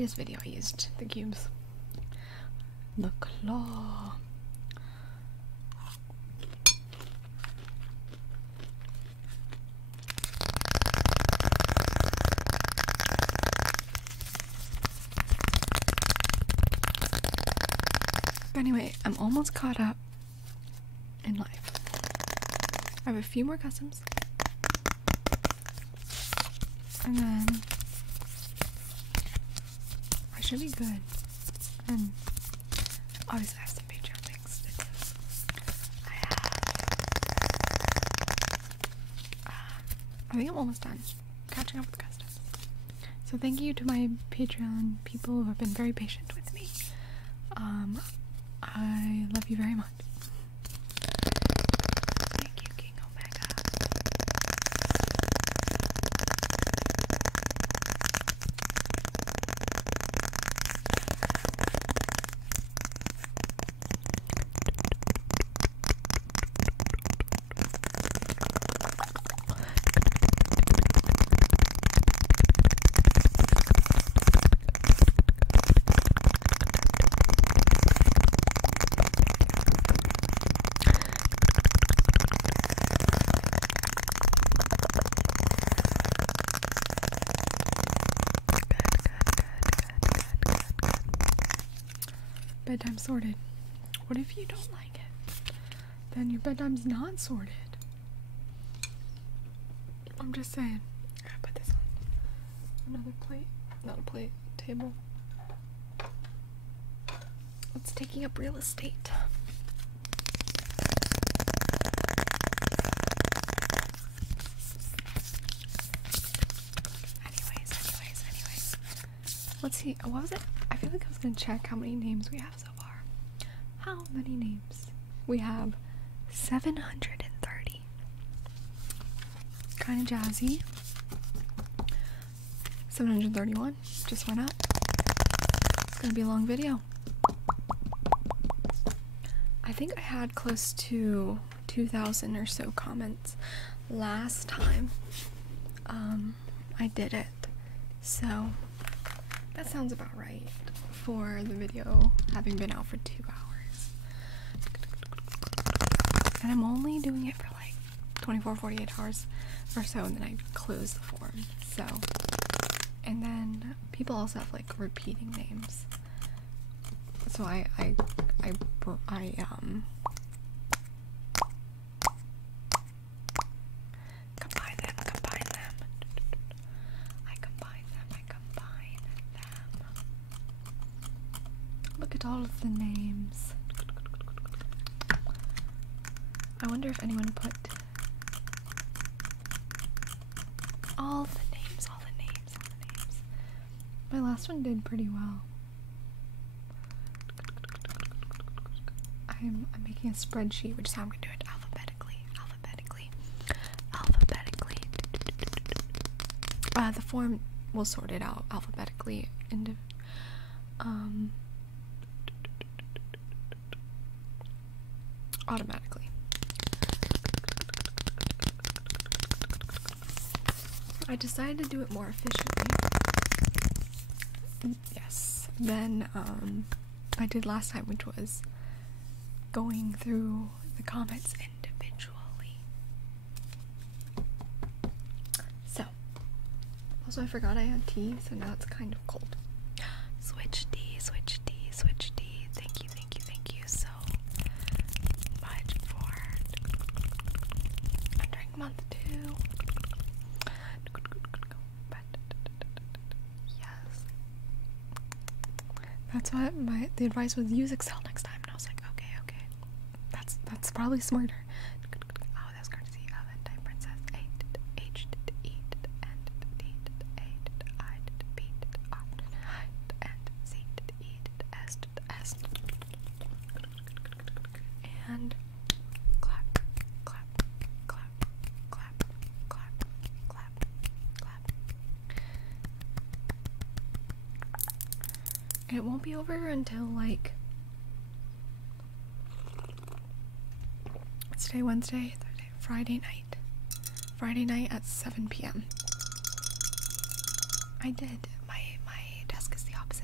latest video I used the cubes. The claw. Anyway, I'm almost caught up in life. I have a few more customs. And then I should be good. And obviously I have some Patreon things to do. I think I'm almost done catching up with customs. So thank you to my Patreon people who have been very patient with me. I love you very much. Thank you, King Omega. Bedtime sorted. What if you don't like it? Then your bedtime's not sorted. I'm just saying. I gotta put this on another plate. Not a plate, table. It's taking up real estate. Anyways. Let's see. What was it? I feel like I was gonna check how many names we have so far. How many names? We have 730. Kinda jazzy. 731. Just went up. It's gonna be a long video. I think I had close to 2,000 or so comments last time I did it. So that sounds about right for the video having been out for 2 hours. And I'm only doing it for like 24, 48 hours or so, and then I close the form. So, and then people also have like repeating names. So I combine them. I combine them. Look at all of the names. I wonder if anyone put all the names. My last one did pretty well. I'm making a spreadsheet, which is how I'm gonna do it alphabetically. The form will sort it out alphabetically into automatically. I decided to do it more efficiently. Yes, than I did last time, which was going through the comments individually. So, also I forgot I had tea, so now it's kind of cold. Switch tea. Thank you so much for entering month 2. Yes. That's what the advice was, use Excel next time, and I was like, okay. That's probably smarter. Oh, that's courtesy of Entire Princess. H E and D A I B I and C E S S and clap. And it won't be over until like, what's today, Wednesday, Thursday, Friday night at 7 p.m. I did. My desk is the opposite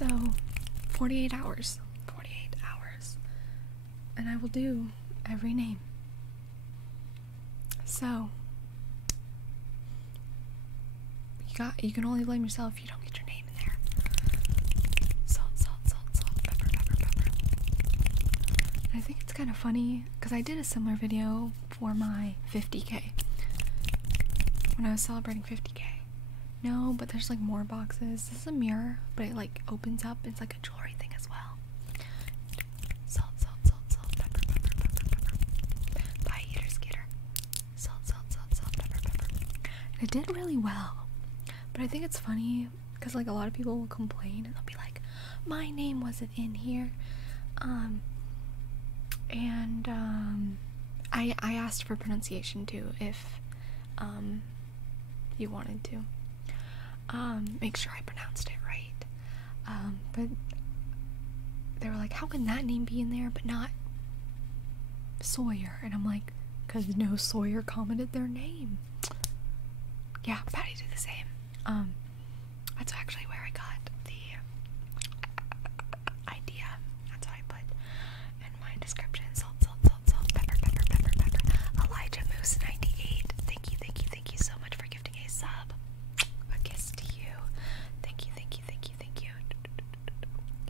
So 48 hours. 48 hours. And I will do every name. So you can only blame yourself if you don't get your name in there. Salt, salt, salt, salt, pepper, pepper, pepper. And I think it's kind of funny because I did a similar video for my 50K. When I was celebrating 50K. No, but there's like more boxes. This is a mirror, but it like opens up. It's like a jewelry thing as well. Salt, salt, salt, salt, pepper, pepper, pepper, pepper. Pie eater, skitter. Salt, salt, salt, salt, pepper, pepper. And it did really well. But I think it's funny because like a lot of people will complain and they'll be like, my name wasn't in here. I asked for pronunciation too if you wanted to. Make sure I pronounced it right. But they were like, how can that name be in there but not Sawyer? And I'm like, because no Sawyer commented their name. Yeah, Patty did the same. That's actually where I got the idea. That's what I put in my description. Salt, salt, salt, salt, pepper, pepper, pepper, pepper. Elijah Moose 98. Thank you, thank you, thank you so much for gifting a sub. A kiss to you. Thank you, thank you, thank you, thank you.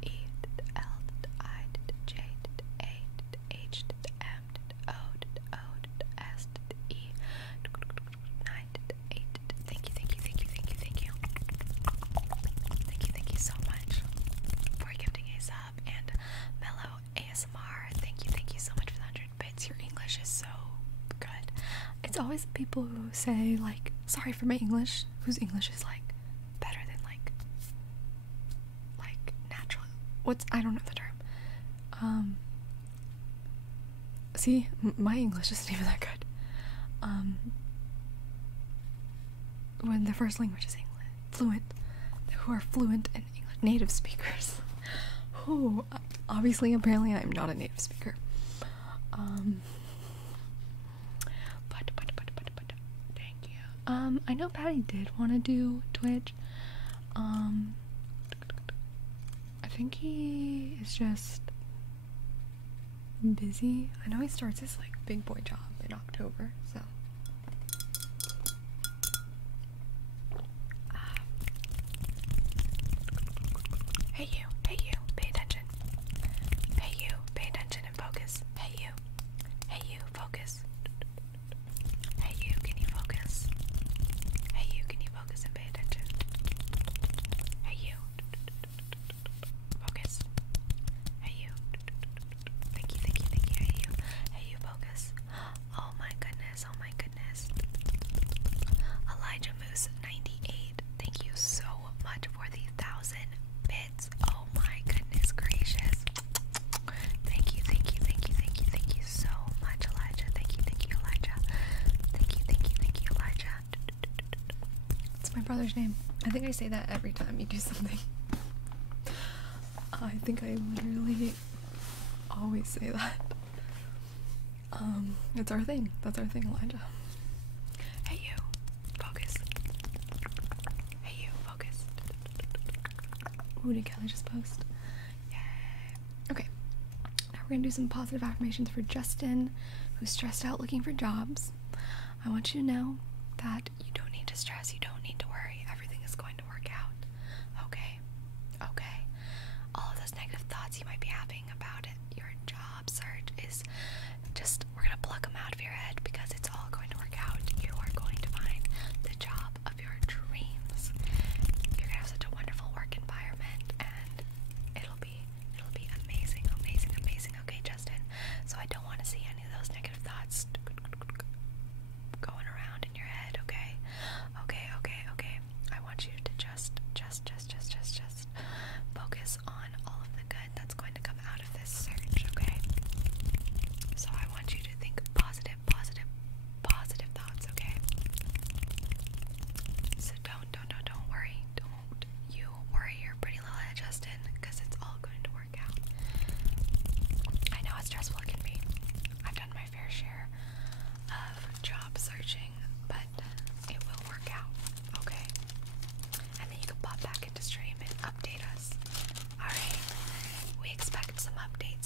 E L I J A H M O O S E 9 8. Thank you, thank you, thank you, thank you, thank you. Thank you so much for gifting a sub. And Mellow ASMR, thank you so much for the 100 bits. Your English is so good. It's always the people who say like, sorry for my English, whose English is like better than like natural. I don't know the term. See, my English isn't even that good. When the first language is English, who are fluent in English, native speakers. Who, obviously, apparently, I'm not a native speaker. But, thank you. I know Patty did want to do Twitch. I think he is just busy. I know he starts his like big boy job in October, so. Hey you, pay attention. Hey you, pay attention and focus. Hey you, focus. Hey you, can you focus? Hey you, can you focus and pay attention? Hey you, focus. Hey you, thank you, hey you, focus. Oh my goodness, Elijah Moose 98, thank you so much for the 1,000 bits. Oh my goodness gracious. Thank you so much, Elijah. Thank you, Elijah. Thank you, Elijah. It's my brother's name. I think I say that every time you do something. I think I literally always say that. It's our thing. That's our thing, Elijah. Hey you, focus. Hey you, focus. Ooh, did Kelly just post? Yay. Okay. Now we're gonna do some positive affirmations for Justin, who's stressed out looking for jobs. I want you to know that you don't need to stress, you don't need to worry. Everything is going to work out. Okay? Okay. All of those negative thoughts you might be having about it, your job search is just, we're gonna pluck them out of your head because it's all going to work out. You are going to find the job of your dreams. You're gonna have such a wonderful work environment and it'll be amazing. Okay, Justin? So I don't want to see any of those negative thoughts going around in your head, okay? Okay. I want you to just focus on all of the good that's going to come out of this search, okay? So I want you to think positive thoughts, okay?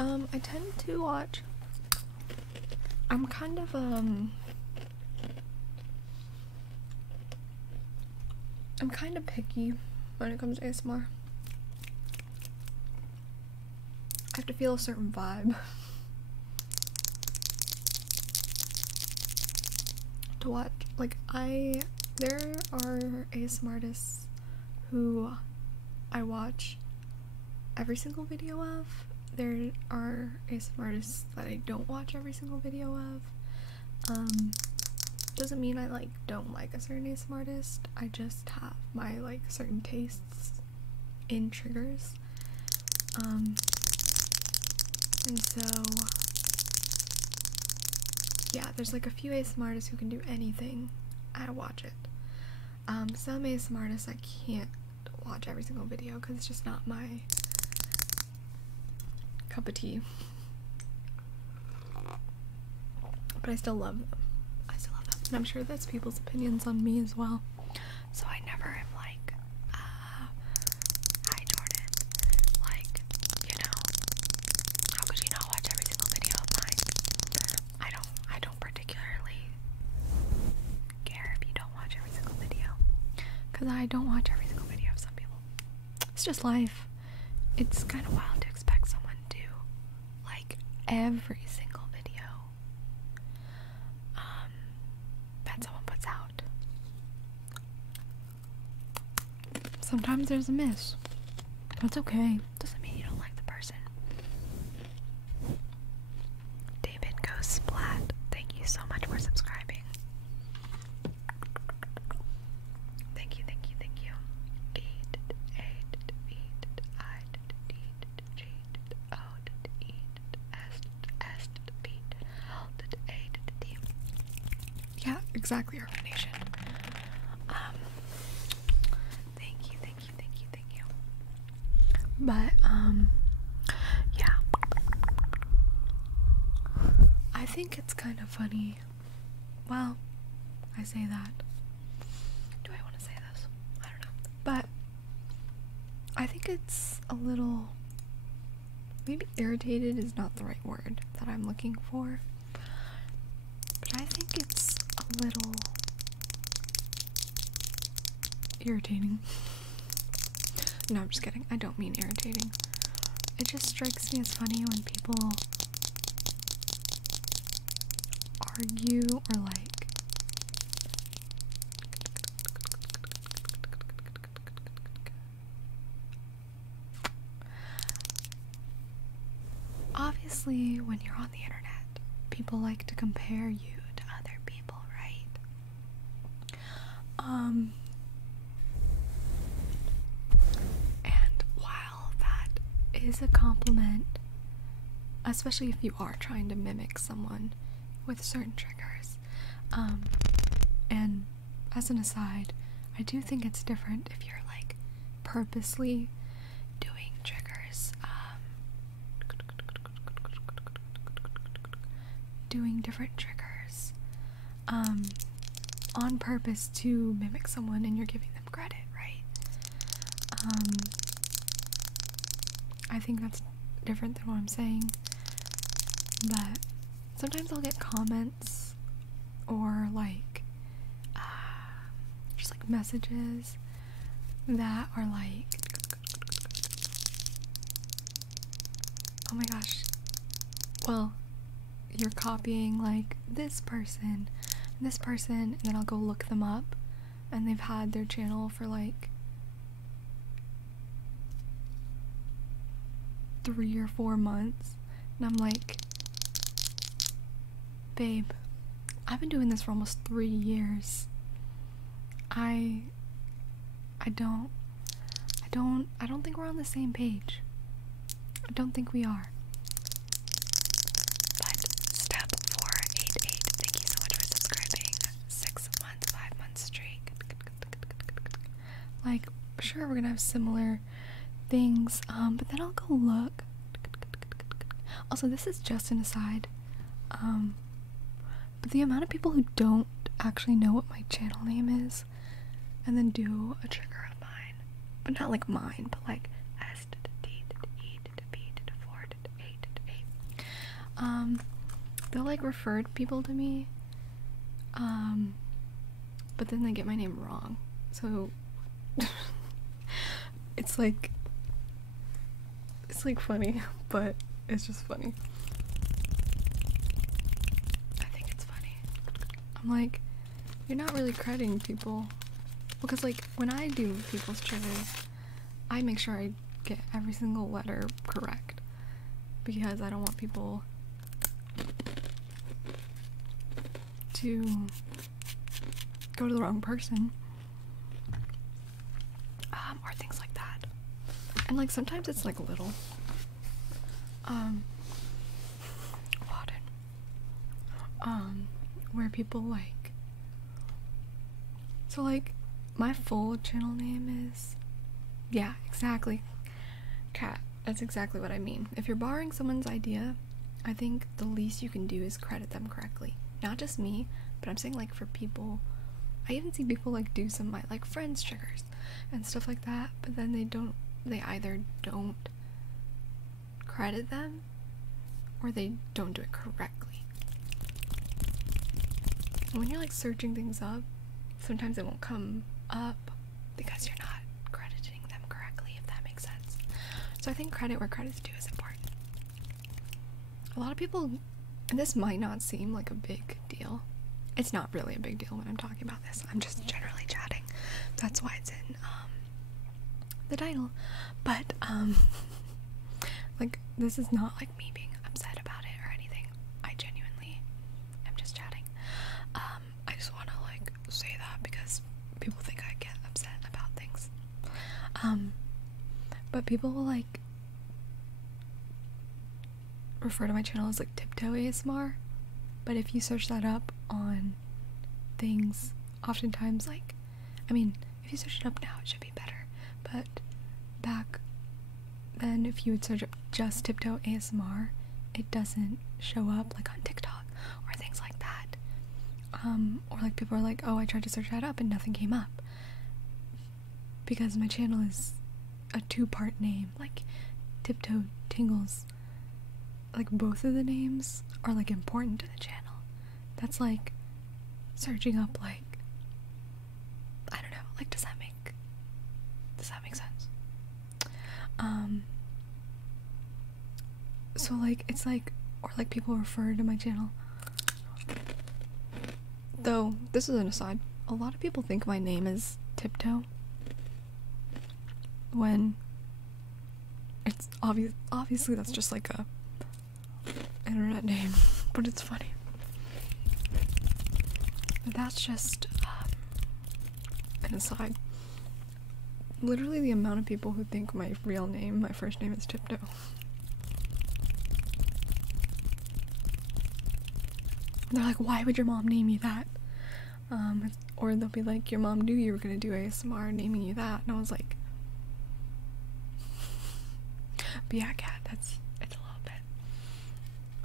I tend to watch, I'm kind of, picky when it comes to ASMR. I have to feel a certain vibe to watch. Like, there are ASMR artists who I watch every single video of. There are ASMR artists that I don't watch every single video of. Doesn't mean I don't like a certain ASMR artist. I just have my certain tastes in triggers. And so yeah, there's a few ASMR artists who can do anything. I watch it. Some ASMR artists I can't watch every single video because it's just not my cup of tea. But I still love them. And I'm sure that's people's opinions on me as well. So I never am hi Jordan, how could you not watch every single video of mine? I don't particularly care if you don't watch every single video, because I don't watch every single video of some people. It's just life. It's kind of wild to expect someone to like every single video that someone puts out. Sometimes there's a miss. That's okay. Doesn't mean you don't like the person. David goes splat. Thank you so much for subscribing. Thank you, thank you, thank you. Yeah, exactly, Affirmation. Thank you, thank you, thank you, thank you. But, yeah. I think it's kind of funny. Well, I say that. Do I want to say this? I don't know. But, I think it's a little, maybe irritated is not the right word that I'm looking for. But I think it's a little irritating. No, I'm just kidding. I don't mean irritating. It just strikes me as funny when people argue or obviously when you're on the internet, people like to compare you to other people, right? And while that is a compliment, especially if you are trying to mimic someone with certain triggers, and as an aside, I do think it's different if you're purposely doing triggers, doing different triggers on purpose to mimic someone and you're giving them credit, right? I think that's different than what I'm saying, but sometimes I'll get comments or just messages that are oh my gosh, well, you're copying this person and this person, and then I'll go look them up and they've had their channel for 3 or 4 months, and I'm babe, I've been doing this for almost 3 years. I don't think we're on the same page. I don't think we are. But step 488, thank you so much for subscribing. 6 months, 5 months streak. Sure, we're gonna have similar things, but then I'll go look. Also, this is just an aside, but the amount of people who don't actually know what my channel name is and then do a trigger of mine, but not mine, but S to the D to the E to the B to the 4 to the 8 to the 8 they'll like refer people to me, but then they get my name wrong, so it's like funny, but it's just funny. I think it's funny. I'm like, you're not really crediting people, because like when I do people's triggers, I make sure I get every single letter correct, because I don't want people to go to the wrong person, or things like that. And like sometimes it's like little where people like, so like my full channel name is, yeah, exactly, Cat, that's exactly what I mean. If you're borrowing someone's idea, I think the least you can do is credit them correctly. Not just me, but I'm saying like for people, I even see people like do some of my like friends triggers and stuff like that, but then they either don't credit them or they don't do it correctly. And when you're like searching things up, sometimes it won't come up because you're not crediting them correctly, if that makes sense. So I think credit where credit's due is important. A lot of people, and this might not seem like a big deal, it's not really a big deal when I'm talking about this, I'm just generally chatting, that's why it's in the title, but like this is not like me being upset about it or anything. I genuinely am just chatting. I just want to like say that because people think I get upset about things. But people will like refer to my channel as like Tiptoe ASMR, but if you search that up on things, oftentimes like, I mean, if you search it up now it should be better, but back then if you would search up just Tiptoe ASMR, it doesn't show up like on TikTok or things like that. Or like people are like, oh, I tried to search that up and nothing came up, because my channel is a two-part name, like Tiptoe, Tingles, like both of the names are like important to the channel. That's like searching up like, I don't know, like does that make sense? So like it's like, or like people refer to my channel, though this is an aside, a lot of people think my name is Tiptoe when it's obviously that's just like a internet name, but it's funny. That's just an aside. Literally the amount of people who think my real name, my first name, is Tiptoe. They're like, why would your mom name you that? Or they'll be like, your mom knew you were gonna do ASMR, naming you that. And I was like, but yeah, Kat, it's a little bit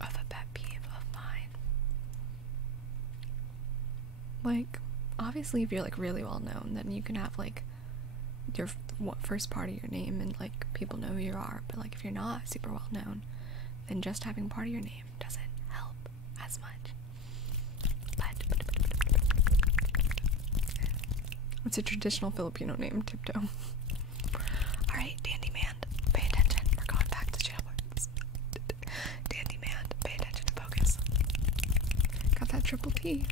of a pet peeve of mine. Like, obviously if you're like really well known, then you can have like your first part of your name and like people know who you are, but like if you're not super well known, then just having part of your name doesn't help as much. But what's a traditional Filipino name? Tiptoe. Alright, Dandy Man, pay attention. We're going back to channel words. Dandy Man, pay attention and focus. Got that triple T.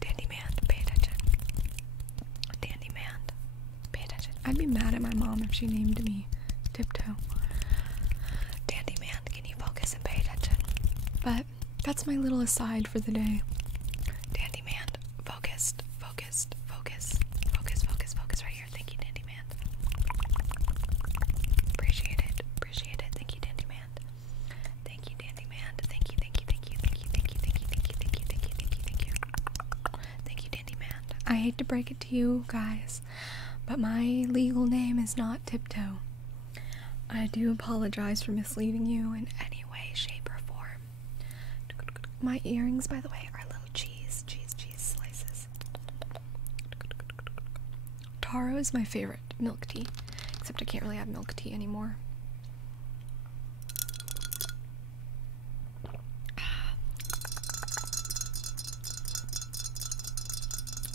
Dandy Man, pay attention. Dandy Man, pay attention. I'd be mad at my mom if she named me Tiptoe. Dandy Man, can you focus and pay attention? But that's my little aside for the day. Dandy Man, focused, focused, focus, focus, focus, focus right here. Thank you, Dandy Man. Appreciate it, appreciate it. Thank you, Dandy Man. Thank you, Dandy Man. Thank you, thank you, thank you, thank you, thank you, thank you, thank you, thank you, thank you, thank you, thank you. Thank you, Dandy Man. I hate to break it to you guys, but my legal name is not Tiptoe. I do apologize for misleading you in any way, shape, or form. My earrings, by the way, are little cheese slices. Taro is my favorite milk tea, except I can't really have milk tea anymore.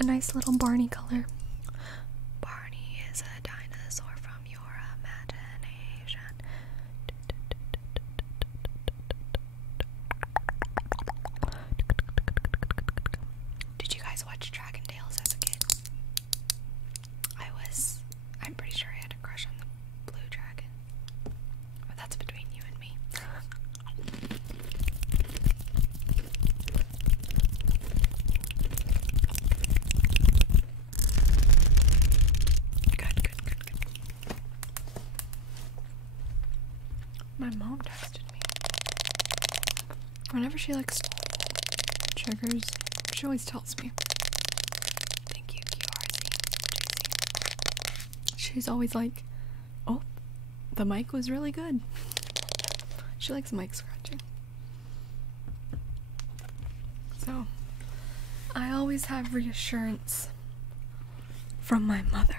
a nice little Barney color. Barney is a dinosaur from your imagination. Did you guys watch Dragon Tales as a kid? I'm pretty sure I had a crush on the blue dragon. But that's between you and me. Good. My mom texted me. Whenever she likes triggers, she always tells me. Thank you, QRZ. She's always like, oh, the mic was really good. She likes mic scratching. So, I always have reassurance from my mother.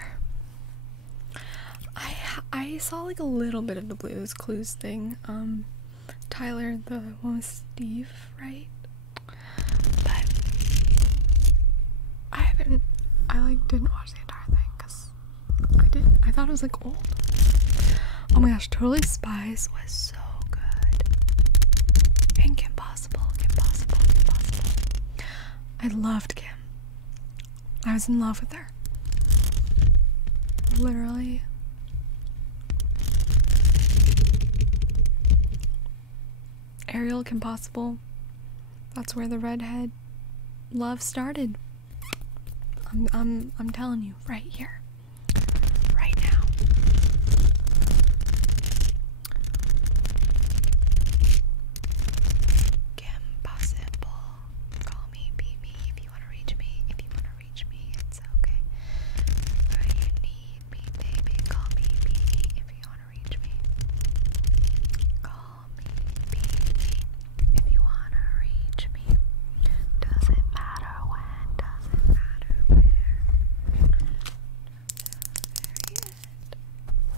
I saw like a little bit of the Blue's Clues thing. Tyler, the one with Steve, right? But I didn't watch the entire thing because I thought it was like old. Oh my gosh, Totally Spies was so good. And Kim Possible. I loved Kim. I was in love with her. Literally. Ariel, Kim Possible. That's where the redhead love started. I'm telling you, right here. Right now. Kim Possible. Call me, be me if you wanna reach me. If you wanna reach me, it's okay. Where you need me, baby. Call me, be me if you wanna reach me. Call me, be me if you wanna reach me. Doesn't matter when, doesn't matter where.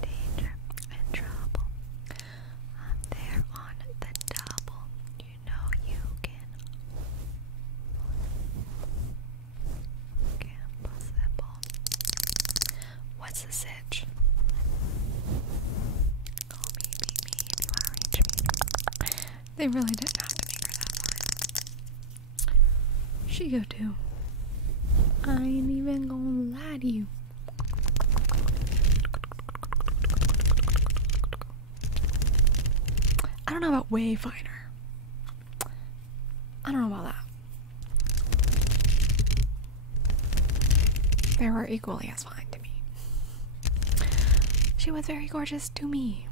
Danger and trouble. I'm there on the double. You know you can. Possible. What's the sitch? Call me, be me if you wanna reach me. They really didn't have to make her that line. She go too. I ain't even gonna lie to you. I don't know about way finer. I don't know about that. They were equally as fine to me. She was very gorgeous to me.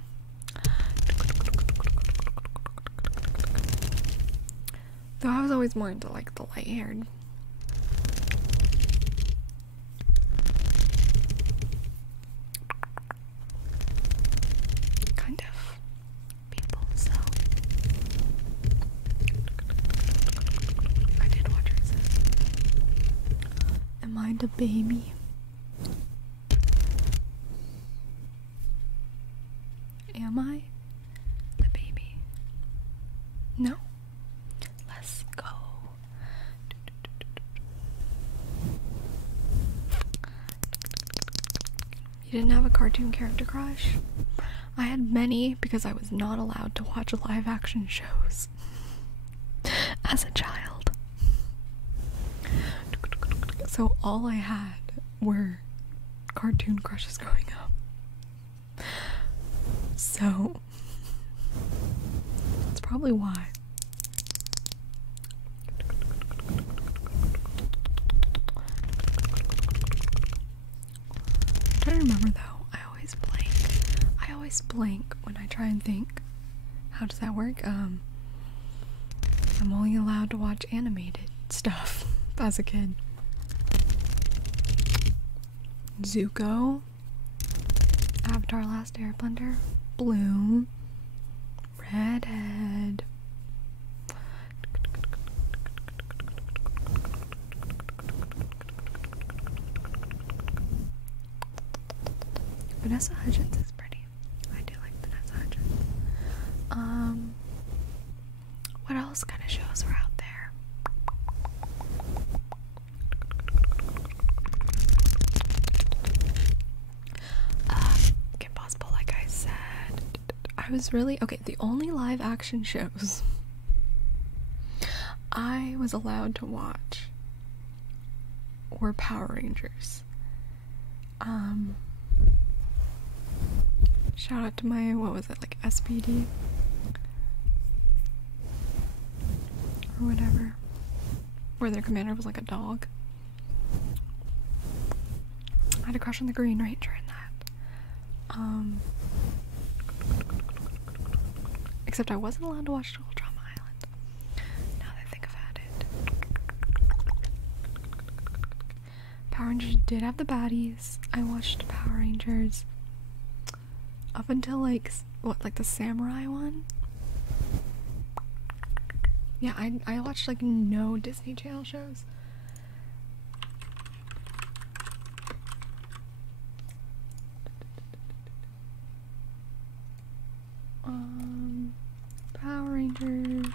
Though I was always more into like the light-haired. Kind of people, so I did watch her. Am I the baby? Am I the baby? No? Let's go. You didn't have a cartoon character crush? I had many because I was not allowed to watch live action shows as a child. So all I had were cartoon crushes growing up. So that's probably why. I'm trying to remember though, I always blank when I try and think. How does that work? I'm only allowed to watch animated stuff as a kid. Zuko, Avatar Last Airbender, Bloom, Redhead. Vanessa Hudgens is pretty. I do like Vanessa Hudgens. What else kind of shows are out there? was really okay. The only live action shows I was allowed to watch were Power Rangers. Shout out to my, what was it, like SPD or whatever, where their commander was like a dog. I had a crush on the Green Ranger in that. Except I wasn't allowed to watch Total Drama Island. Now that I think about it. Power Rangers did have the baddies. I watched Power Rangers up until like, what, like the samurai one? Yeah, I watched like no Disney Channel shows. Power Rangers.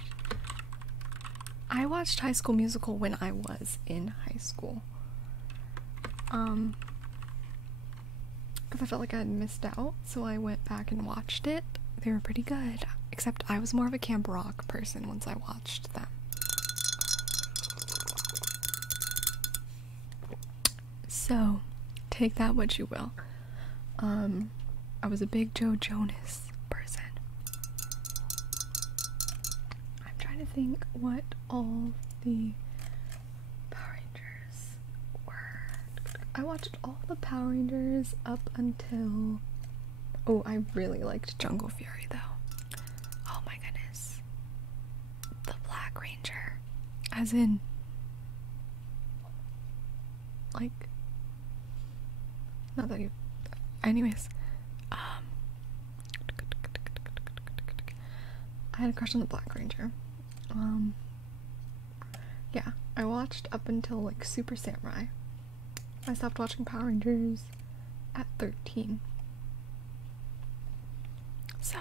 I watched High School Musical when I was in high school. Because I felt like I had missed out, so I went back and watched it. They were pretty good, except I was more of a Camp Rock person once I watched them. So, take that what you will. I was a big Joe Jonas person. I'm trying to think what all the Power Rangers were. I watched all the Power Rangers up until... Oh, I really liked Jungle Fury though. Oh my goodness. The Black Ranger. As in... like... not that you... Anyways. I had a crush on the Black Ranger. Yeah, I watched up until like Super Samurai. I stopped watching Power Rangers at 13. So,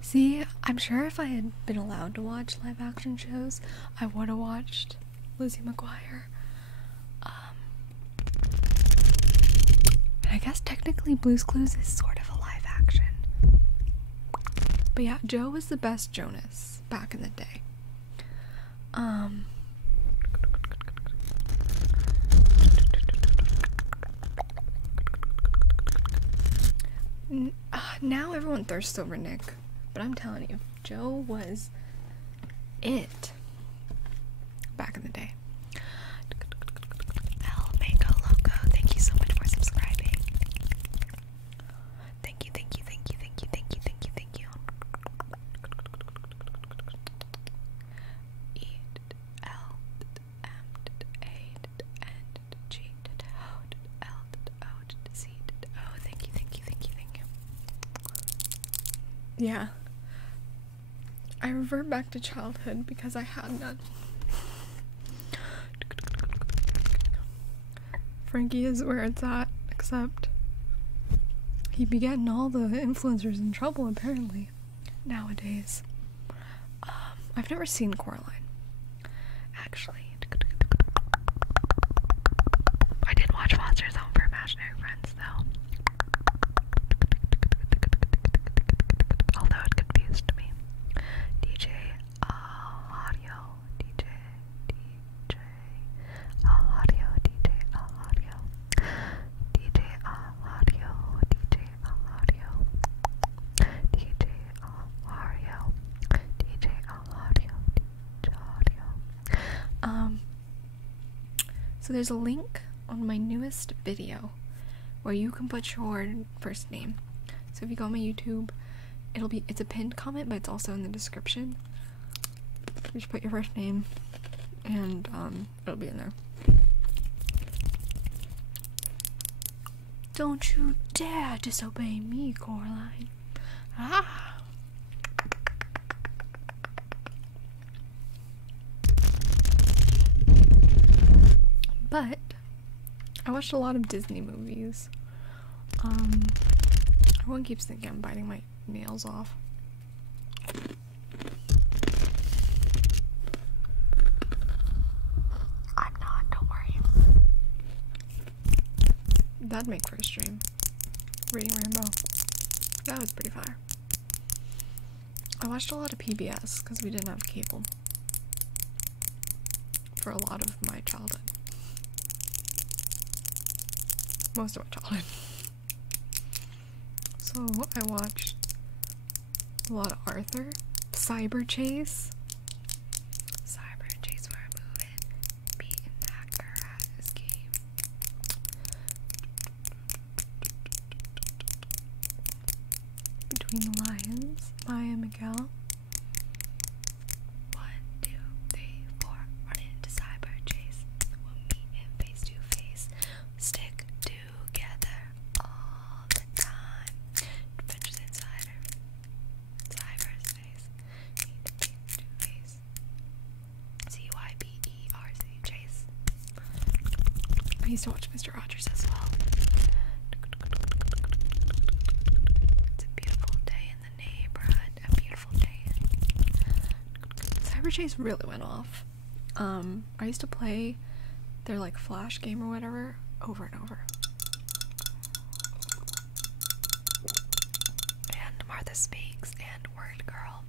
see, I'm sure if I had been allowed to watch live action shows, I would have watched Lizzie McGuire. And I guess technically Blue's Clues is sort of a live action. But yeah, Joe was the best Jonas back in the day. Now everyone thirsts over Nick, but I'm telling you, Joe was it back in the day. El Mango Loco, thank you so much for subscribing. Thank you, thank you, thank you, thank you, thank you, thank you, thank you. Thank you, thank you, thank you, thank you. Yeah. I revert back to childhood because I had none. Frankie is where it's at, except he be getting all the influencers in trouble apparently nowadays. I've never seen Coraline. Actually, I did watch Foster's Home for Imaginary Friends though. Although it confused me. DJ audio, DJ audio, DJ audio, DJ audio, DJ audio, DJ audio, DJ audio, DJ audio. So there's a link on my newest video where you can put your first name. So if you go on my YouTube, it's a pinned comment, but it's also in the description. You just put your first name and it'll be in there. Don't you dare disobey me, Coraline. Ah. But I watched a lot of Disney movies. Everyone keeps thinking I'm biting my nails off. I'm not, don't worry. That'd make for a stream. Reading Rainbow. That was pretty fire. I watched a lot of PBS because we didn't have cable for a lot of my childhood. Most of my childhood. So I watched a lot of Arthur, Cyber Chase. Cyber Chase, where I'm moving, beating hacker at his game. Between the Lions, Maya Miguel. 1, 2, 3, 4, run into Cyber Chase. We'll meet him face to face. Stick together all the time. Adventures inside cyberspace. Meet face to face. CYBERC Chase. I used to watch Mr. Rogers as well. It's a beautiful day in the neighborhood. A beautiful day. Cyber Chase really went off. I used to play their like flash game or whatever over and over. And Martha Speaks and Word Girl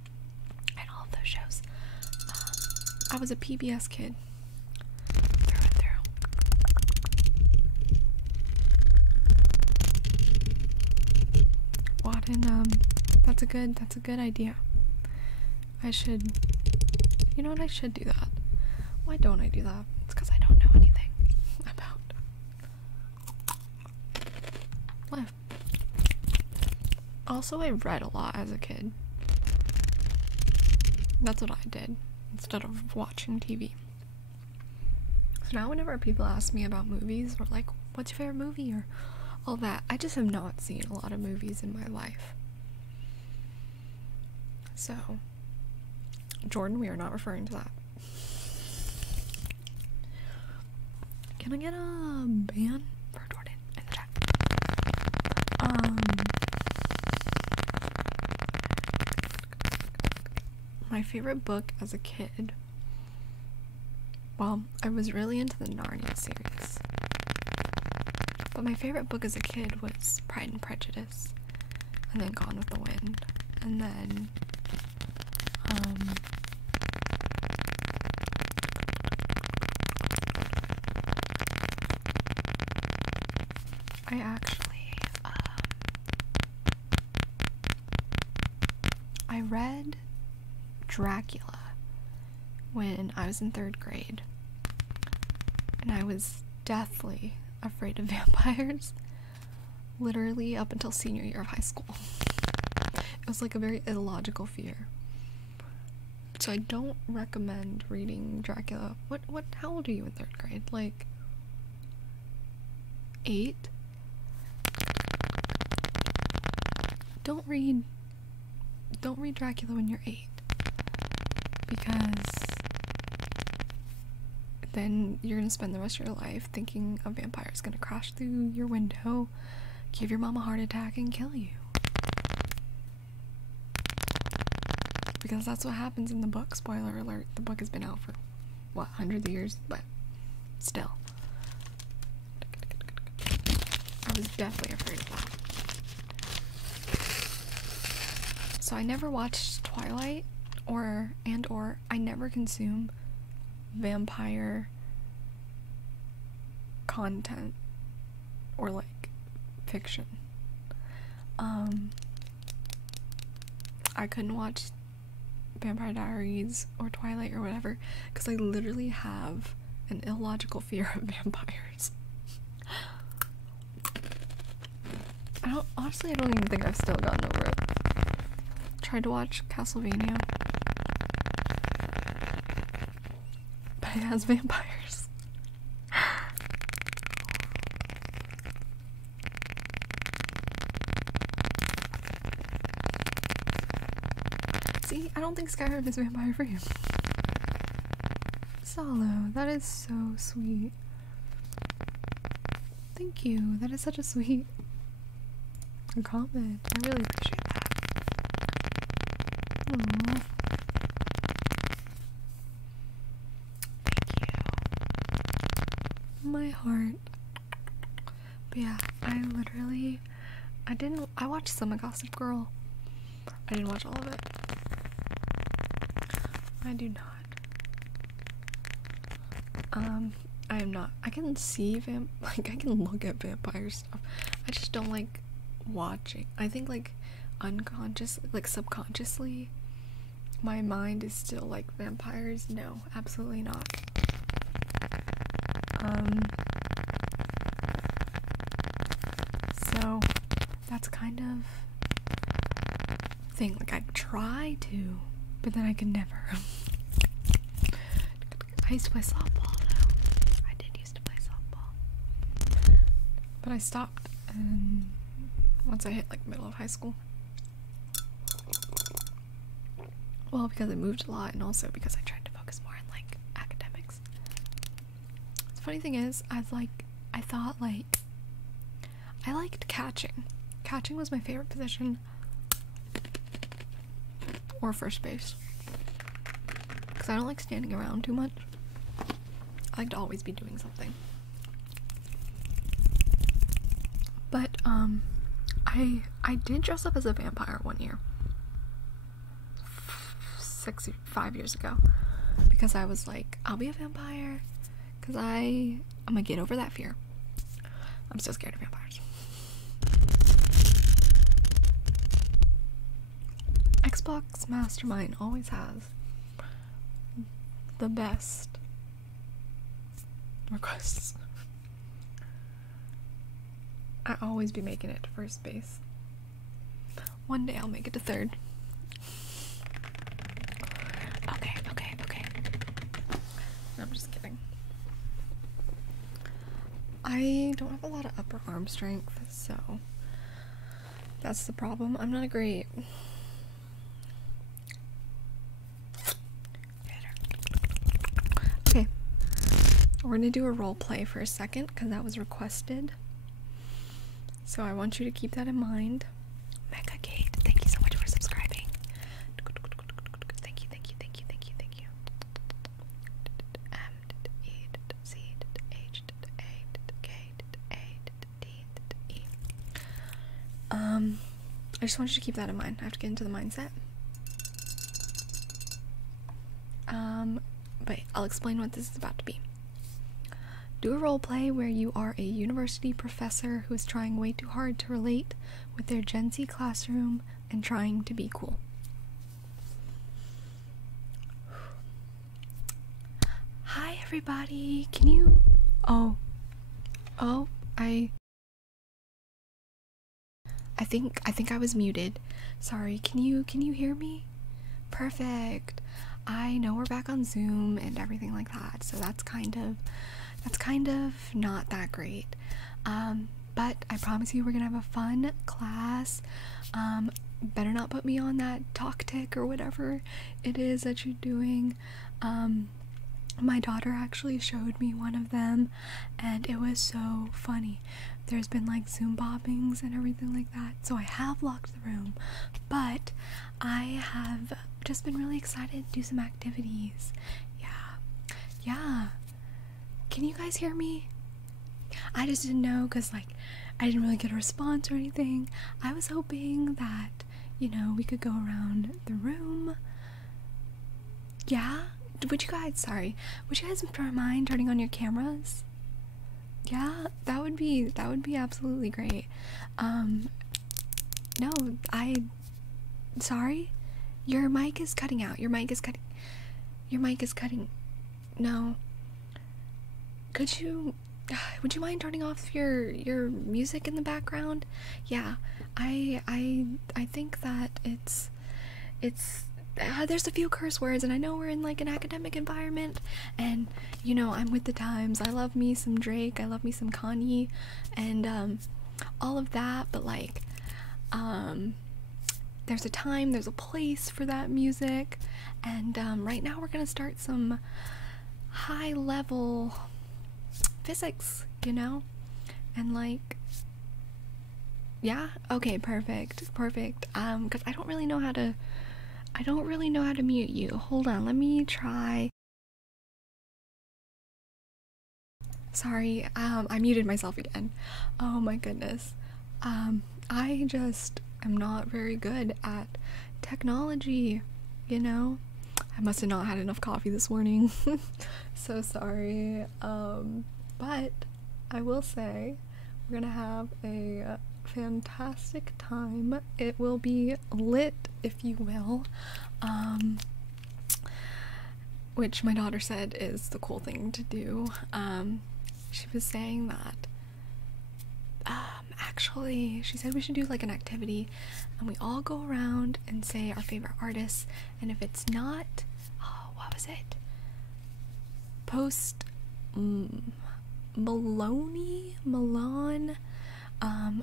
and all of those shows. I was a PBS kid through and through. Wadden, that's a good idea. I should, you know what, I should do that. Why don't I do that? It's because I don't know anything about life. Also, I read a lot as a kid. That's what I did instead of watching TV. So now whenever people ask me about movies or like, what's your favorite movie or all that, I just have not seen a lot of movies in my life. So, Jordan, we are not referring to that. Can I get a ban for Jordan in the chat? My favorite book as a kid, well, I was really into the Narnia series, but my favorite book as a kid was Pride and Prejudice, and then Gone with the Wind, and then I actually I read Dracula when I was in 3rd grade, and I was deathly afraid of vampires literally up until senior year of high school. It was like a very illogical fear. So I don't recommend reading Dracula. How old are you in 3rd grade? Like 8? Don't read Dracula when you're 8, because then you're gonna spend the rest of your life thinking a vampire is gonna crash through your window, give your mom a heart attack, and kill you. Because that's what happens in the book. Spoiler alert, the book has been out for, what, hundreds of years? But still. I was definitely afraid of that. So I never watched Twilight, or I never consume vampire content or like fiction. I couldn't watch Vampire Diaries or Twilight or whatever because I literally have an illogical fear of vampires. Honestly, I don't even think I've still gotten over it. Tried to watch Castlevania, but it has vampires. See, I don't think Skyrim is vampire free. Solo, that is so sweet. Thank you, that is such a sweet comment. I really appreciate that. Aww. Thank you. My heart. But yeah, I watched some of Gossip Girl. I didn't watch all of it. I do not. I am not. I can see I can look at vampire stuff. I just don't like watching. I think like subconsciously, my mind is still like vampires. No, absolutely not. So that's kind of thing. Like I try to, but then I can never. I used to play softball though. I did used to play softball, but I stopped once I hit like middle of high school. Well, because I moved a lot, and also because I tried to focus more on like academics. The funny thing is, I liked catching. Catching was my favorite position, or first base, because I don't like standing around too much. I like to always be doing something. But I did dress up as a vampire one year, 5 years ago, because I was like, I'll be a vampire, because I'm gonna get over that fear. I'm still scared of vampires. Xbox Mastermind always has the best requests. I always be making it to first base. One day I'll make it to third. Okay. No, I'm just kidding. I don't have a lot of upper arm strength, so that's the problem. I'm not a great hitter. Okay, we're gonna do a role play for a second because that was requested. So I want you to keep that in mind. Mega Gate, thank you so much for subscribing. Thank you. I just want you to keep that in mind. I have to get into the mindset. But I'll explain what this is about to be. Do a role play where you are a university professor who is trying way too hard to relate with their Gen Z classroom and trying to be cool. Hi everybody, can you... I think I was muted. Sorry, can you hear me? Perfect. I know we're back on Zoom and everything like that, so that's kind of not that great. But I promise you we're gonna have a fun class. Better not put me on that talk tick or whatever it is that you're doing. My daughter actually showed me one of them and it was so funny. There's been like Zoom bombings and everything like that, so I have locked the room, but I have just been really excited to do some activities. Yeah. Can you guys hear me? I just didn't know because like I didn't really get a response or anything. I was hoping that, you know, we could go around the room. Yeah? Would you guys mind turning on your cameras? Yeah, that would be absolutely great. No, sorry? Your mic is cutting out. Your mic is cutting. No. Would you mind turning off your music in the background? Yeah, I think that it's there's a few curse words, and I know we're in like an academic environment, and you know I'm with the times. I love me some Drake, I love me some Kanye, and all of that, but like there's a time, there's a place for that music, and right now we're gonna start some high level physics, you know, and like, yeah, okay, perfect, because I don't really know how to mute you. Hold on, let me try. Sorry, I muted myself again. Oh my goodness. I just am not very good at technology, you know? I must have not had enough coffee this morning. So sorry. But I will say we're gonna have a fantastic time. It will be lit, if you will. Which my daughter said is the cool thing to do. She was saying that actually, she said we should do like an activity and we all go around and say our favorite artists, and if it's not, oh, what was it? Post Malone?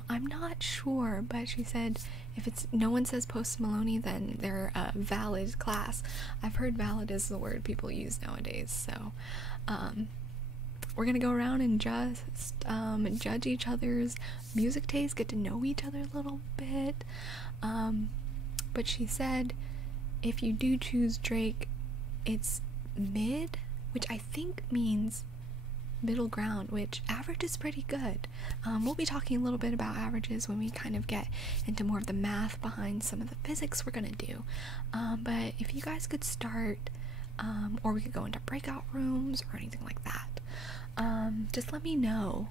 I'm not sure, but she said if it's no one says Post Malone, then they're a valid class. I've heard valid is the word people use nowadays, so we're gonna go around and just judge each other's music taste, get to know each other a little bit. But she said if you do choose Drake, it's mid, which I think means middle ground, which average is pretty good. We'll be talking a little bit about averages when we kind of get into more of the math behind some of the physics we're gonna do. But if you guys could start, or we could go into breakout rooms or anything like that, just let me know.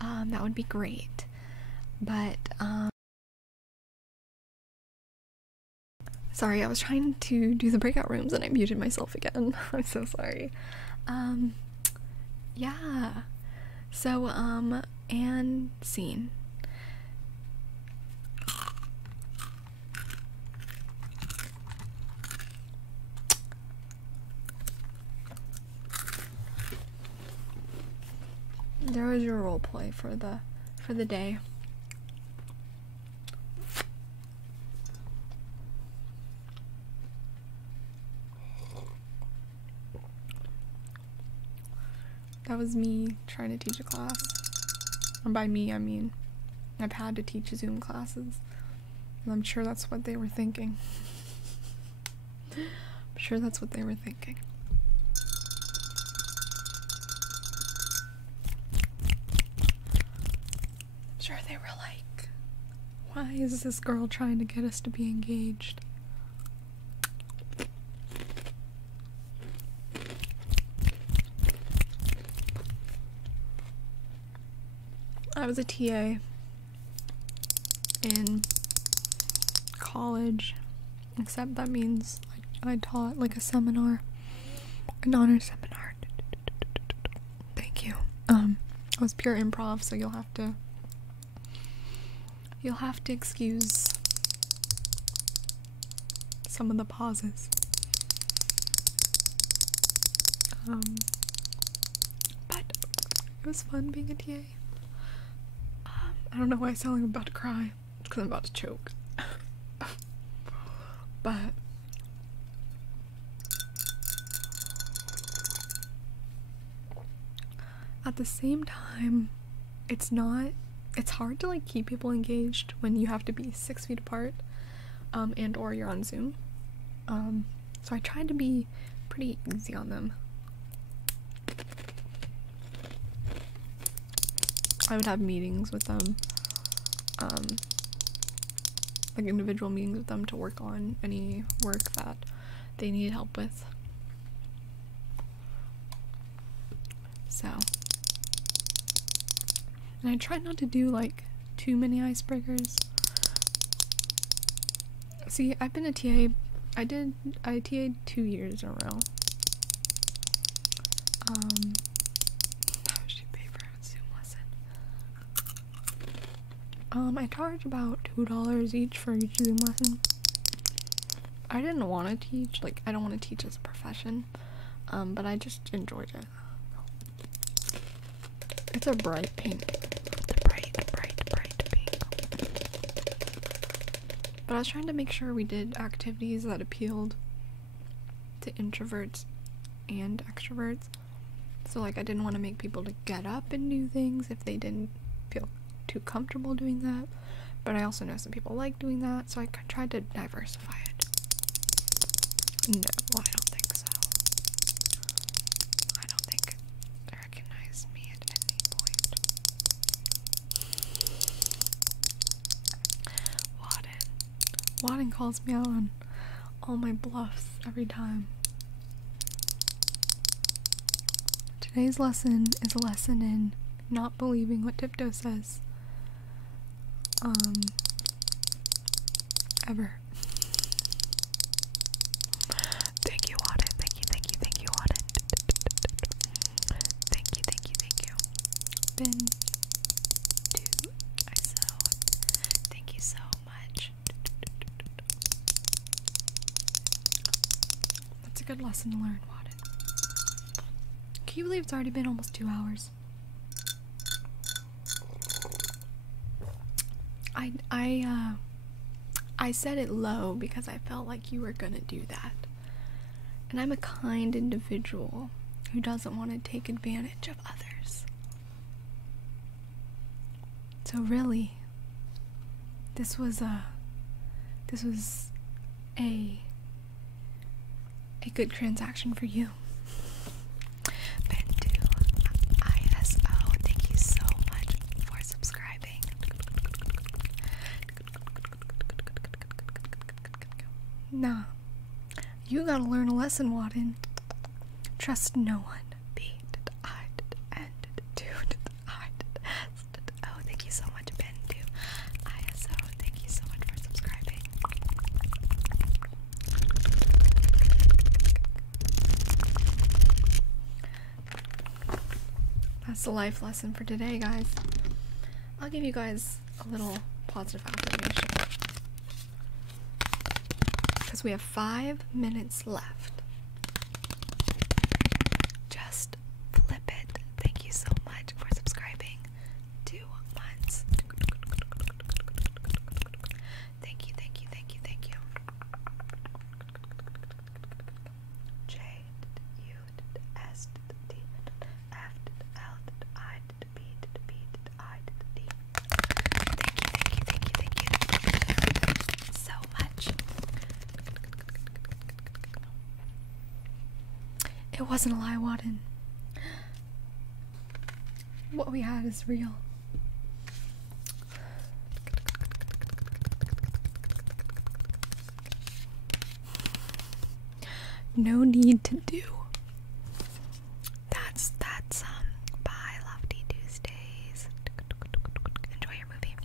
That would be great. But sorry, I was trying to do the breakout rooms and I muted myself again. I'm so sorry. Yeah. So, and scene. There was your role play for the day. That was me trying to teach a class. And by me, I mean I've had to teach Zoom classes. And I'm sure that's what they were thinking. I'm sure that's what they were thinking. Sure, they were like, why is this girl trying to get us to be engaged? I was a TA in college, except that means I taught like a seminar, an honor seminar. Thank you. It was pure improv, so you'll have to excuse some of the pauses. But it was fun being a TA. I don't know why I sound like I'm about to cry. It's because I'm about to choke. But at the same time, it's hard to like keep people engaged when you have to be 6 feet apart, and or you're on Zoom. So I tried to be pretty easy on them. I would have meetings with them, like individual meetings with them to work on any work that they needed help with. So, and I tried not to do like too many icebreakers. See, I've been a TA, I TA'd 2 years in a row. How much do you pay for a Zoom lesson? I charge about $2 each for each Zoom lesson. I didn't want to teach, like, I don't want to teach as a profession, but I just enjoyed it. It's a bright pink. Bright pink. But I was trying to make sure we did activities that appealed to introverts and extroverts. So, like, I didn't want to make people to get up and do things if they didn't feel too comfortable doing that. But I also know some people like doing that, so I tried to diversify it. No, I don't think so. I don't think they recognized me at any point. Wadden calls me out on all my bluffs every time. Today's lesson is a lesson in not believing what Tiptoe says. Ever. Thank you, Wadden. Thank you, Wadden. Thank you. Ben, two, I so. Thank you so much. That's a good lesson to learn, Wadden. Can you believe it's already been almost 2 hours? I said it low because I felt like you were gonna do that. And I'm a kind individual who doesn't want to take advantage of others. So really, this was a good transaction for you. Ben2 ISO, thank you so much for subscribing. Nah, you gotta learn a lesson, Wadden. Trust no one. Oh, thank you so much, Ben2 ISO. Thank you so much for subscribing. That's the life lesson for today, guys. I'll give you guys a little positive affirmation. Because we have 5 minutes left. Just flip it. Thank you so much for subscribing. 2 months. Thank you. J U S D F L I B B I D. Thank you so much. It wasn't a lie, Wadden. What we had is real. No need to do. That's bye, Lofty Tuesdays. Enjoy your movie.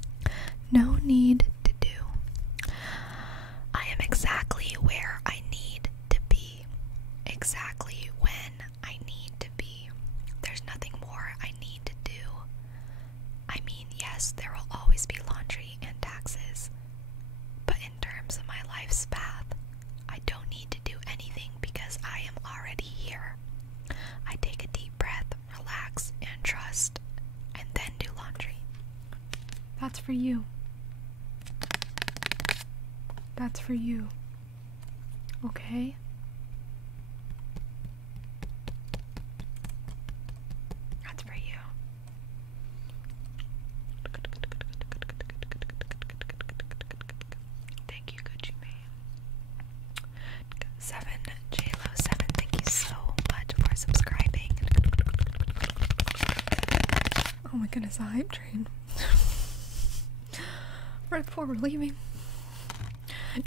No need to do. I am exactly where I need to be. Exactly when I need to be. There's nothing more I need to do. I mean, yes, there will always be laundry and taxes, but in terms of my life's path, I don't need to do anything because I am already here. I take a deep breath, relax, and trust, and then do laundry. That's for you. That's for you. Okay? That's for you. Thank you, Gucci Mane. 7 JLo 7, thank you so much for subscribing. Oh my goodness, a hype train. Right before we're leaving. I'm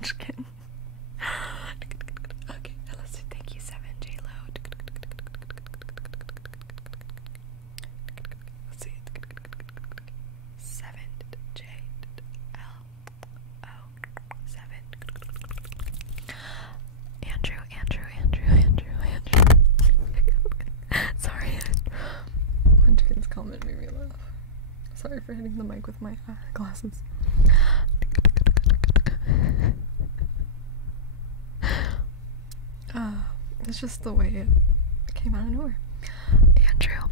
just kidding. Okay, let's do thank you 7 JLo. Let's see. 7 JLO 7. Andrew. Sorry. Munchkin's comment made me laugh. Sorry for hitting the mic with my glasses. It's just the way it came out of nowhere. Andrew.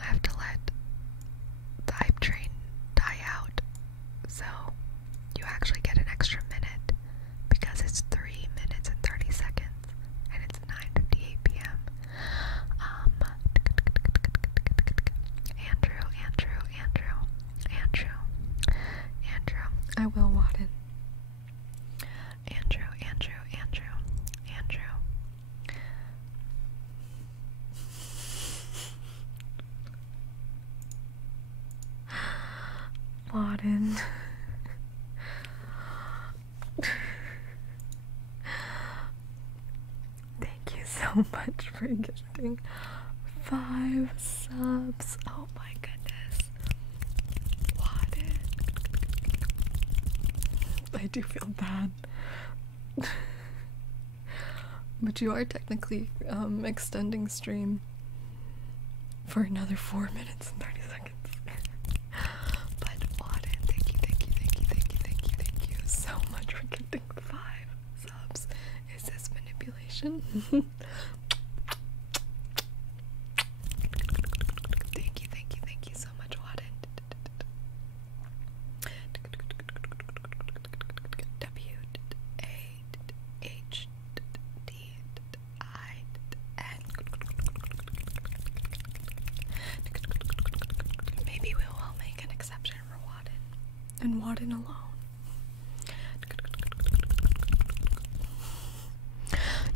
I have to let the hype train die out, so you actually get an extra minute because it's 3 minutes and 30 seconds and it's 9:58 p.m. Andrew. I will, Wadden. Auden. Thank you so much for gifting 5 subs. Oh my goodness. Auden. I do feel bad. But you are technically extending stream for another 4 minutes and 30 seconds. But Auden, thank you so much for gifting 5 subs. Is this manipulation? Thank you so much, Auden. Maybe we will make an exception for Auden and Auden alone.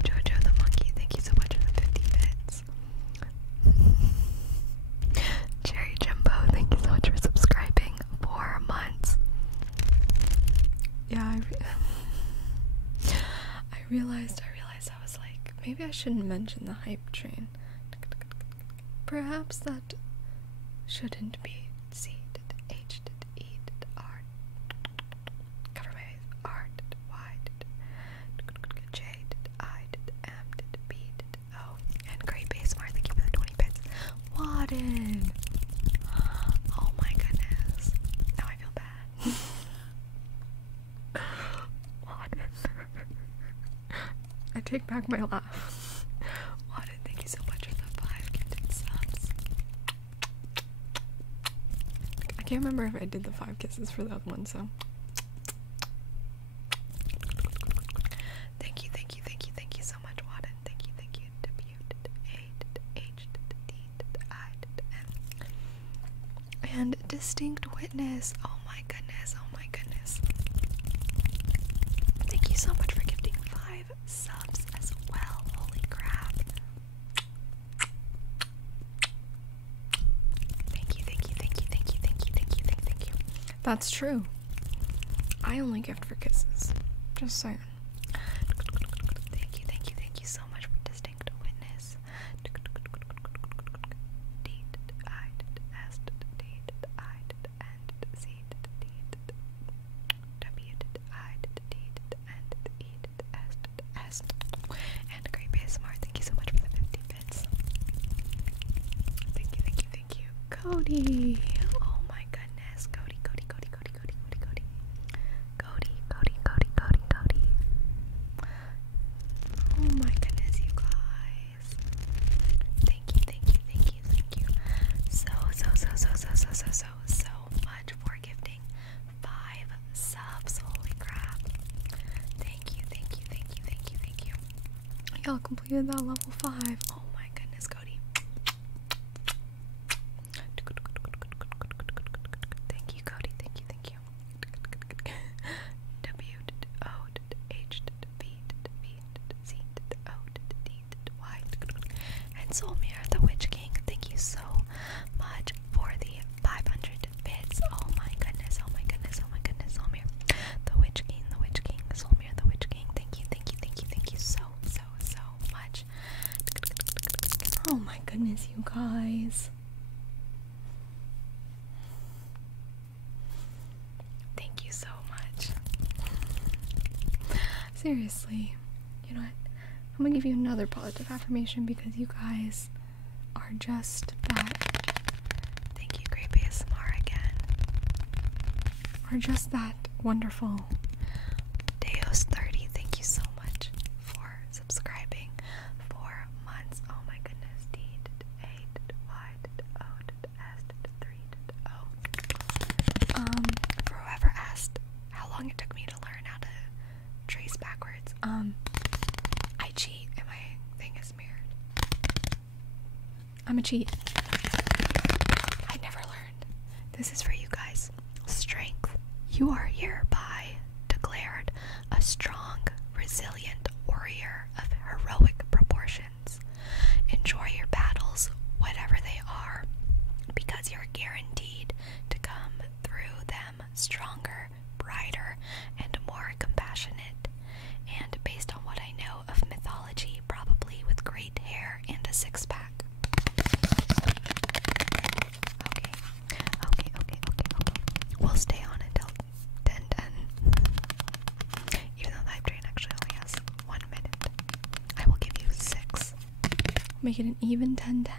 Jojo the monkey, thank you so much for the 50 bits. Cherry Jumbo, thank you so much for subscribing 4 months. Yeah, I realized I was like, maybe I shouldn't mention the hype train. Perhaps that shouldn't be C H E R. Cover my face. R Y J I M B O. And great base Mar, thank you for the 20 bits. Auden. Oh my goodness. Now I feel bad. I take back my laugh. Auden, thank you so much for the 5 gifted subs. I can't remember if I did the 5 kisses for the other one, so. Thank you so much, Auden. Thank you. And distinct witness. Oh my goodness. Thank you so much for gifting 5 subs as well. Holy crap. Thank you. That's true. I only gift for kisses. Just saying. Thank you so much for distinct witness. And great ASMR, thank you so much for the 50 bits. Thank you. Cody. Oh my goodness. Cody. Oh my goodness, you guys. Thank you. So much for gifting 5 subs. Holy crap. Thank you. Y'all completed that level 5. Oh my goodness, Cody. Thank you, Cody. Thank you. W-O-H-B-V-C-O-D-Y. And Solmir, the Witch King, thank you so much for the 500 bits. Oh my goodness, Solmir. The Witch King, Solmir, the Witch King. Thank you so much. Oh my goodness, you guys. Thank you so much. Seriously, you know what? I'm gonna give you another positive affirmation because you guys are just that. Thank you, Great ASMR again. Are just that wonderful. Deos30, thank you so much for subscribing 4 months. Oh my goodness. For whoever asked how long it took me to learn how to trace backwards, I cheat and my thing is mirrored. I'm a cheat. I never learned. This is for you guys. Strength. You are hereby declared a strong, resilient warrior of heroic proportions. Enjoy your battles, whatever they are, because you're guaranteed to come through them stronger, brighter, and more compassionate. And based on what I know of mythology, probably with great hair and a six-pack. Okay. We'll stay on until 10:10. Even though the hype train actually only has 1 minute. I will give you 6. Make it an even 10:10.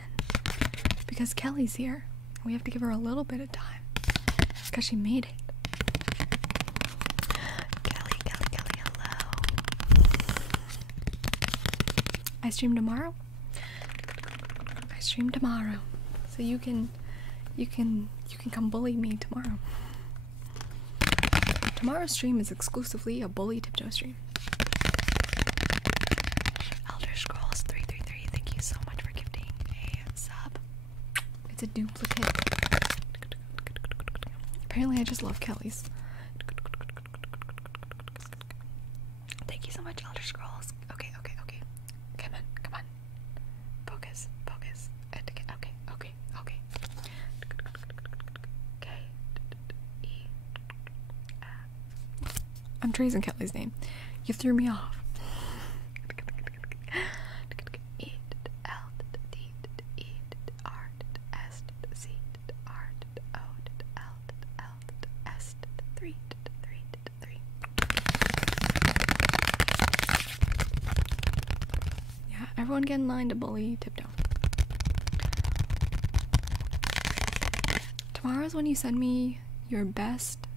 Because Kelly's here. We have to give her a little bit of time. Because she made it. Kelly, hello. I stream tomorrow. So you can come bully me tomorrow. Tomorrow's stream is exclusively a bully tiptoe stream. Elder Scrolls 333, thank you so much for gifting a sub. It's a duplicate. Apparently I just love Kelly's. Thank you so much, Elder Scrolls. Okay. Come on. Focus. Okay. I'm tracing Kelly's name. You threw me off. Yeah, everyone get in line to bully Tiptoe. Tomorrow's when you send me your best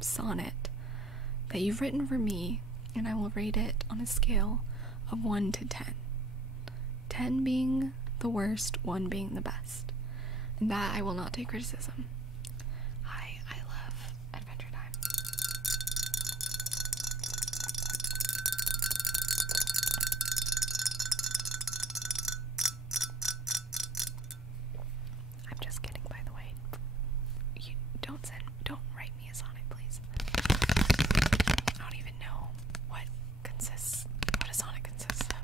sonnet that you've written for me, and I will rate it on a scale of 1 to 10. 10 being the worst, 1 being the best. And that I will not take criticism. I love Adventure Time. I'm just kidding, by the way. You don't write me a sonnet, please. I don't even know what a sonnet consists of.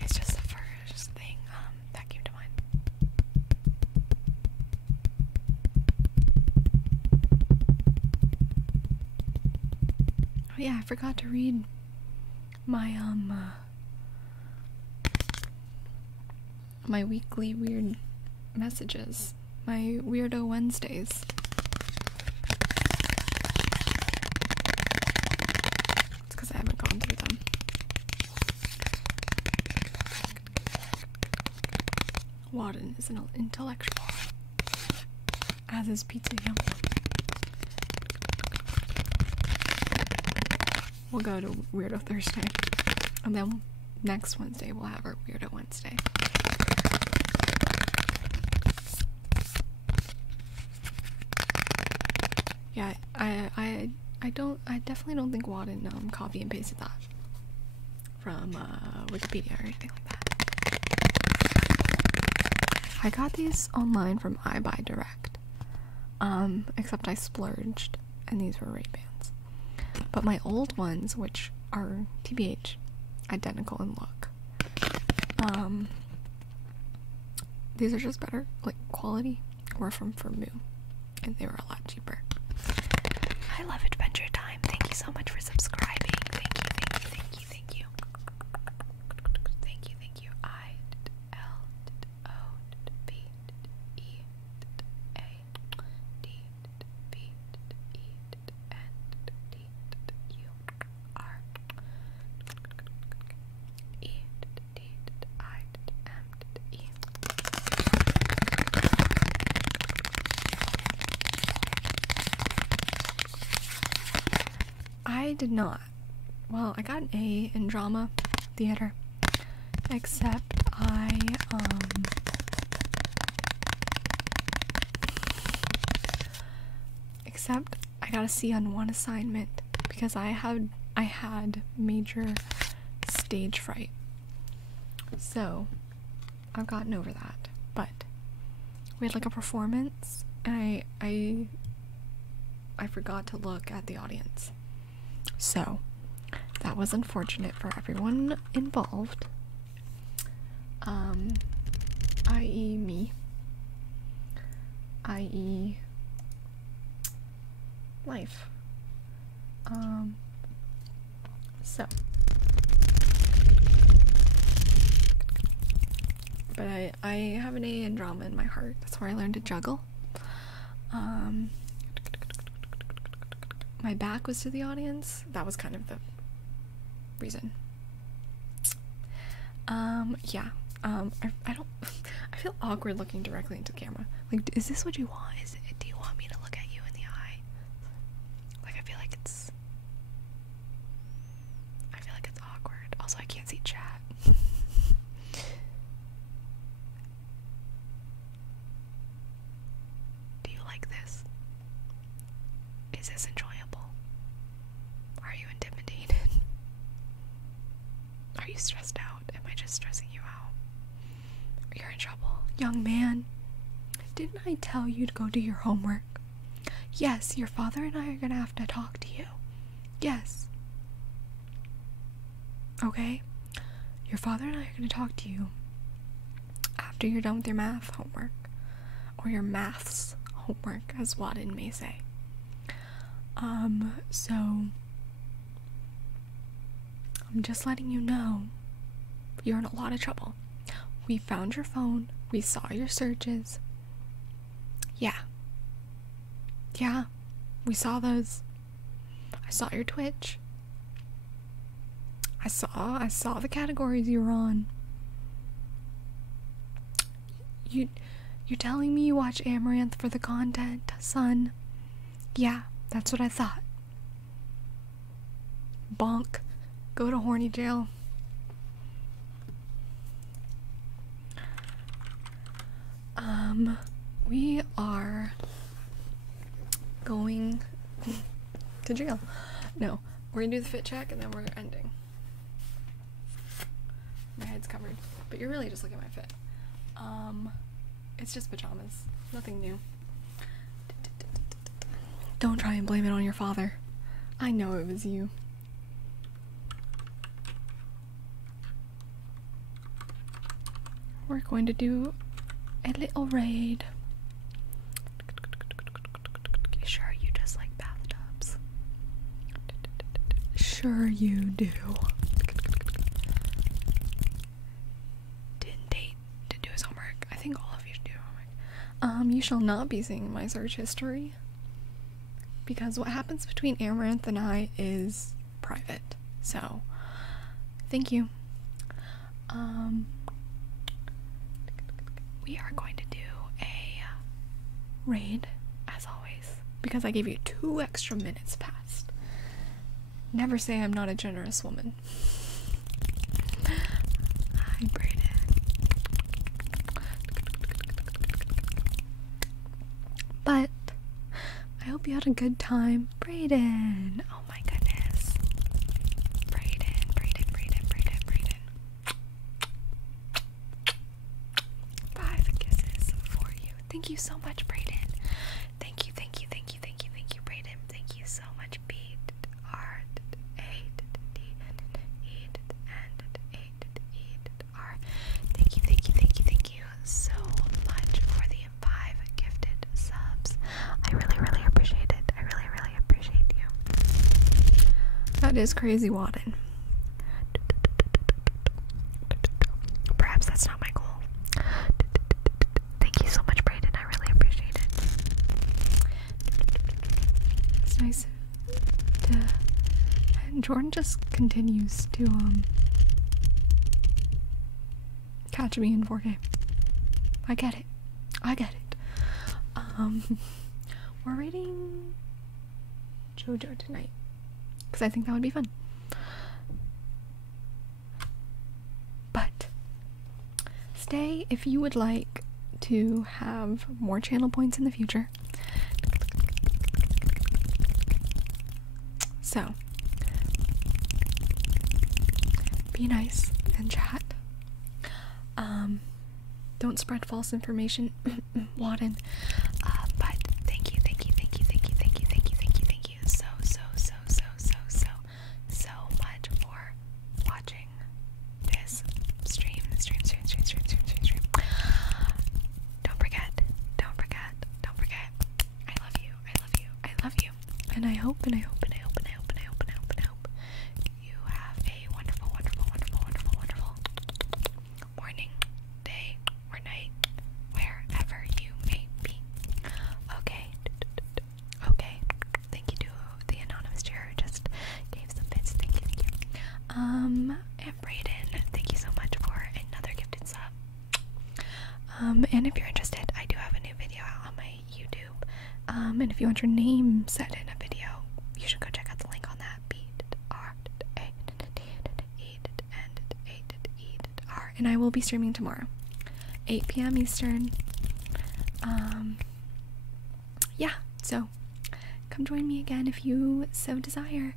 It's just the first thing that came to mind. Oh yeah, I forgot to read my my weekly weird messages, my Weirdo Wednesdays. It's because I haven't gone through them. Wadden is an intellectual, as is Pizza Yum. We'll go to Weirdo Thursday, and then next Wednesday we'll have our Weirdo Wednesday. Yeah, I definitely don't think Wadden copy and pasted that from Wikipedia or anything like that. I got these online from iBuyDirect, except I splurged, and these were Ray-Bans. But my old ones, which are TBH identical in look, these are just better, like quality, were from Moo, and they were a lot cheaper. I love Adventure Time. Thank you so much for subscribing. Thank you. I did not. Well, I got an A in drama theater, except I got a C on one assignment because I had major stage fright. So I've gotten over that, but we had like a performance, and I forgot to look at the audience. So that was unfortunate for everyone involved, i.e. me, i.e. life. So, but I have an A in drama in my heart. That's where I learned to juggle. My back was to the audience. That was kind of the reason. Yeah. I don't. I feel awkward looking directly into the camera. Like, is this what you want? Do you want me to look at you in the eye? Like, I feel like it's awkward. Also, I can't see chat. Do you like this? Is this enjoyable? Are you intimidated? Are you stressed out? Am I just stressing you out? You're in trouble. Young man, didn't I tell you to go do your homework? Yes, your father and I are gonna have to talk to you. Yes. Okay? Your father and I are gonna talk to you after you're done with your math homework. Or your maths homework, as Wadden may say. So I'm just letting you know you're in a lot of trouble. We found your phone. We saw your searches. Yeah. Yeah. We saw those. I saw your Twitch. I saw the categories you were on. You're telling me you watch Amaranth for the content, son? Yeah, that's what I thought. Bonk. Go to horny jail. We are going to jail. No, we're gonna do the fit check and then we're ending. My head's covered, but you're really just looking at my fit. It's just pajamas, nothing new. Don't try and blame it on your father. I know it was you. We're going to do a little raid. Sure, you just like bathtubs. Sure you do. Didn't date to do his homework. I think all of you should do homework. You shall not be seeing my search history. Because what happens between Amaranth and I is private. So, thank you. We are going to do a raid, as always, because I gave you 2 extra minutes past. Never say I'm not a generous woman. Hi, Brayden. But I hope you had a good time. Brayden! Oh my goodness. Brayden. 5 kisses for you. Thank you so much, Brayden. Thank you, Brayden. Thank you so much, B, R, A, D, E, and A, E, R. Thank you so much for the 5 gifted subs. I really appreciate it. I really appreciate you. That is crazy, Wadden. Perhaps that's not my goal. Thank you so much, Brayden. I really appreciate it. It's nice to... And Jordan just continues to, catch me in 4K. I get it. We're reading JoJo tonight. Because I think that would be fun. But stay if you would like to have more channel points in the future. So be nice and chat. Don't spread false information, Wadden. But thank you so much for watching this stream. Don't forget. I love you. And I hope, and I hope, and I hope, and I hope, and I hope, and I hope, and I hope you have a wonderful, wonderful, wonderful, wonderful, wonderful morning, day, or night, wherever you may be. Okay. Okay. Thank you to the anonymous chair who just gave some bits. Thank you, thank you. And Brayden, thank you so much for another gifted sub. And if you're interested, I do have a new video out on my YouTube. And if you want your name said in a video, you should go check out the link on that. And I will be streaming tomorrow, 8 p.m. Eastern. Yeah, so come join me again if you so desire.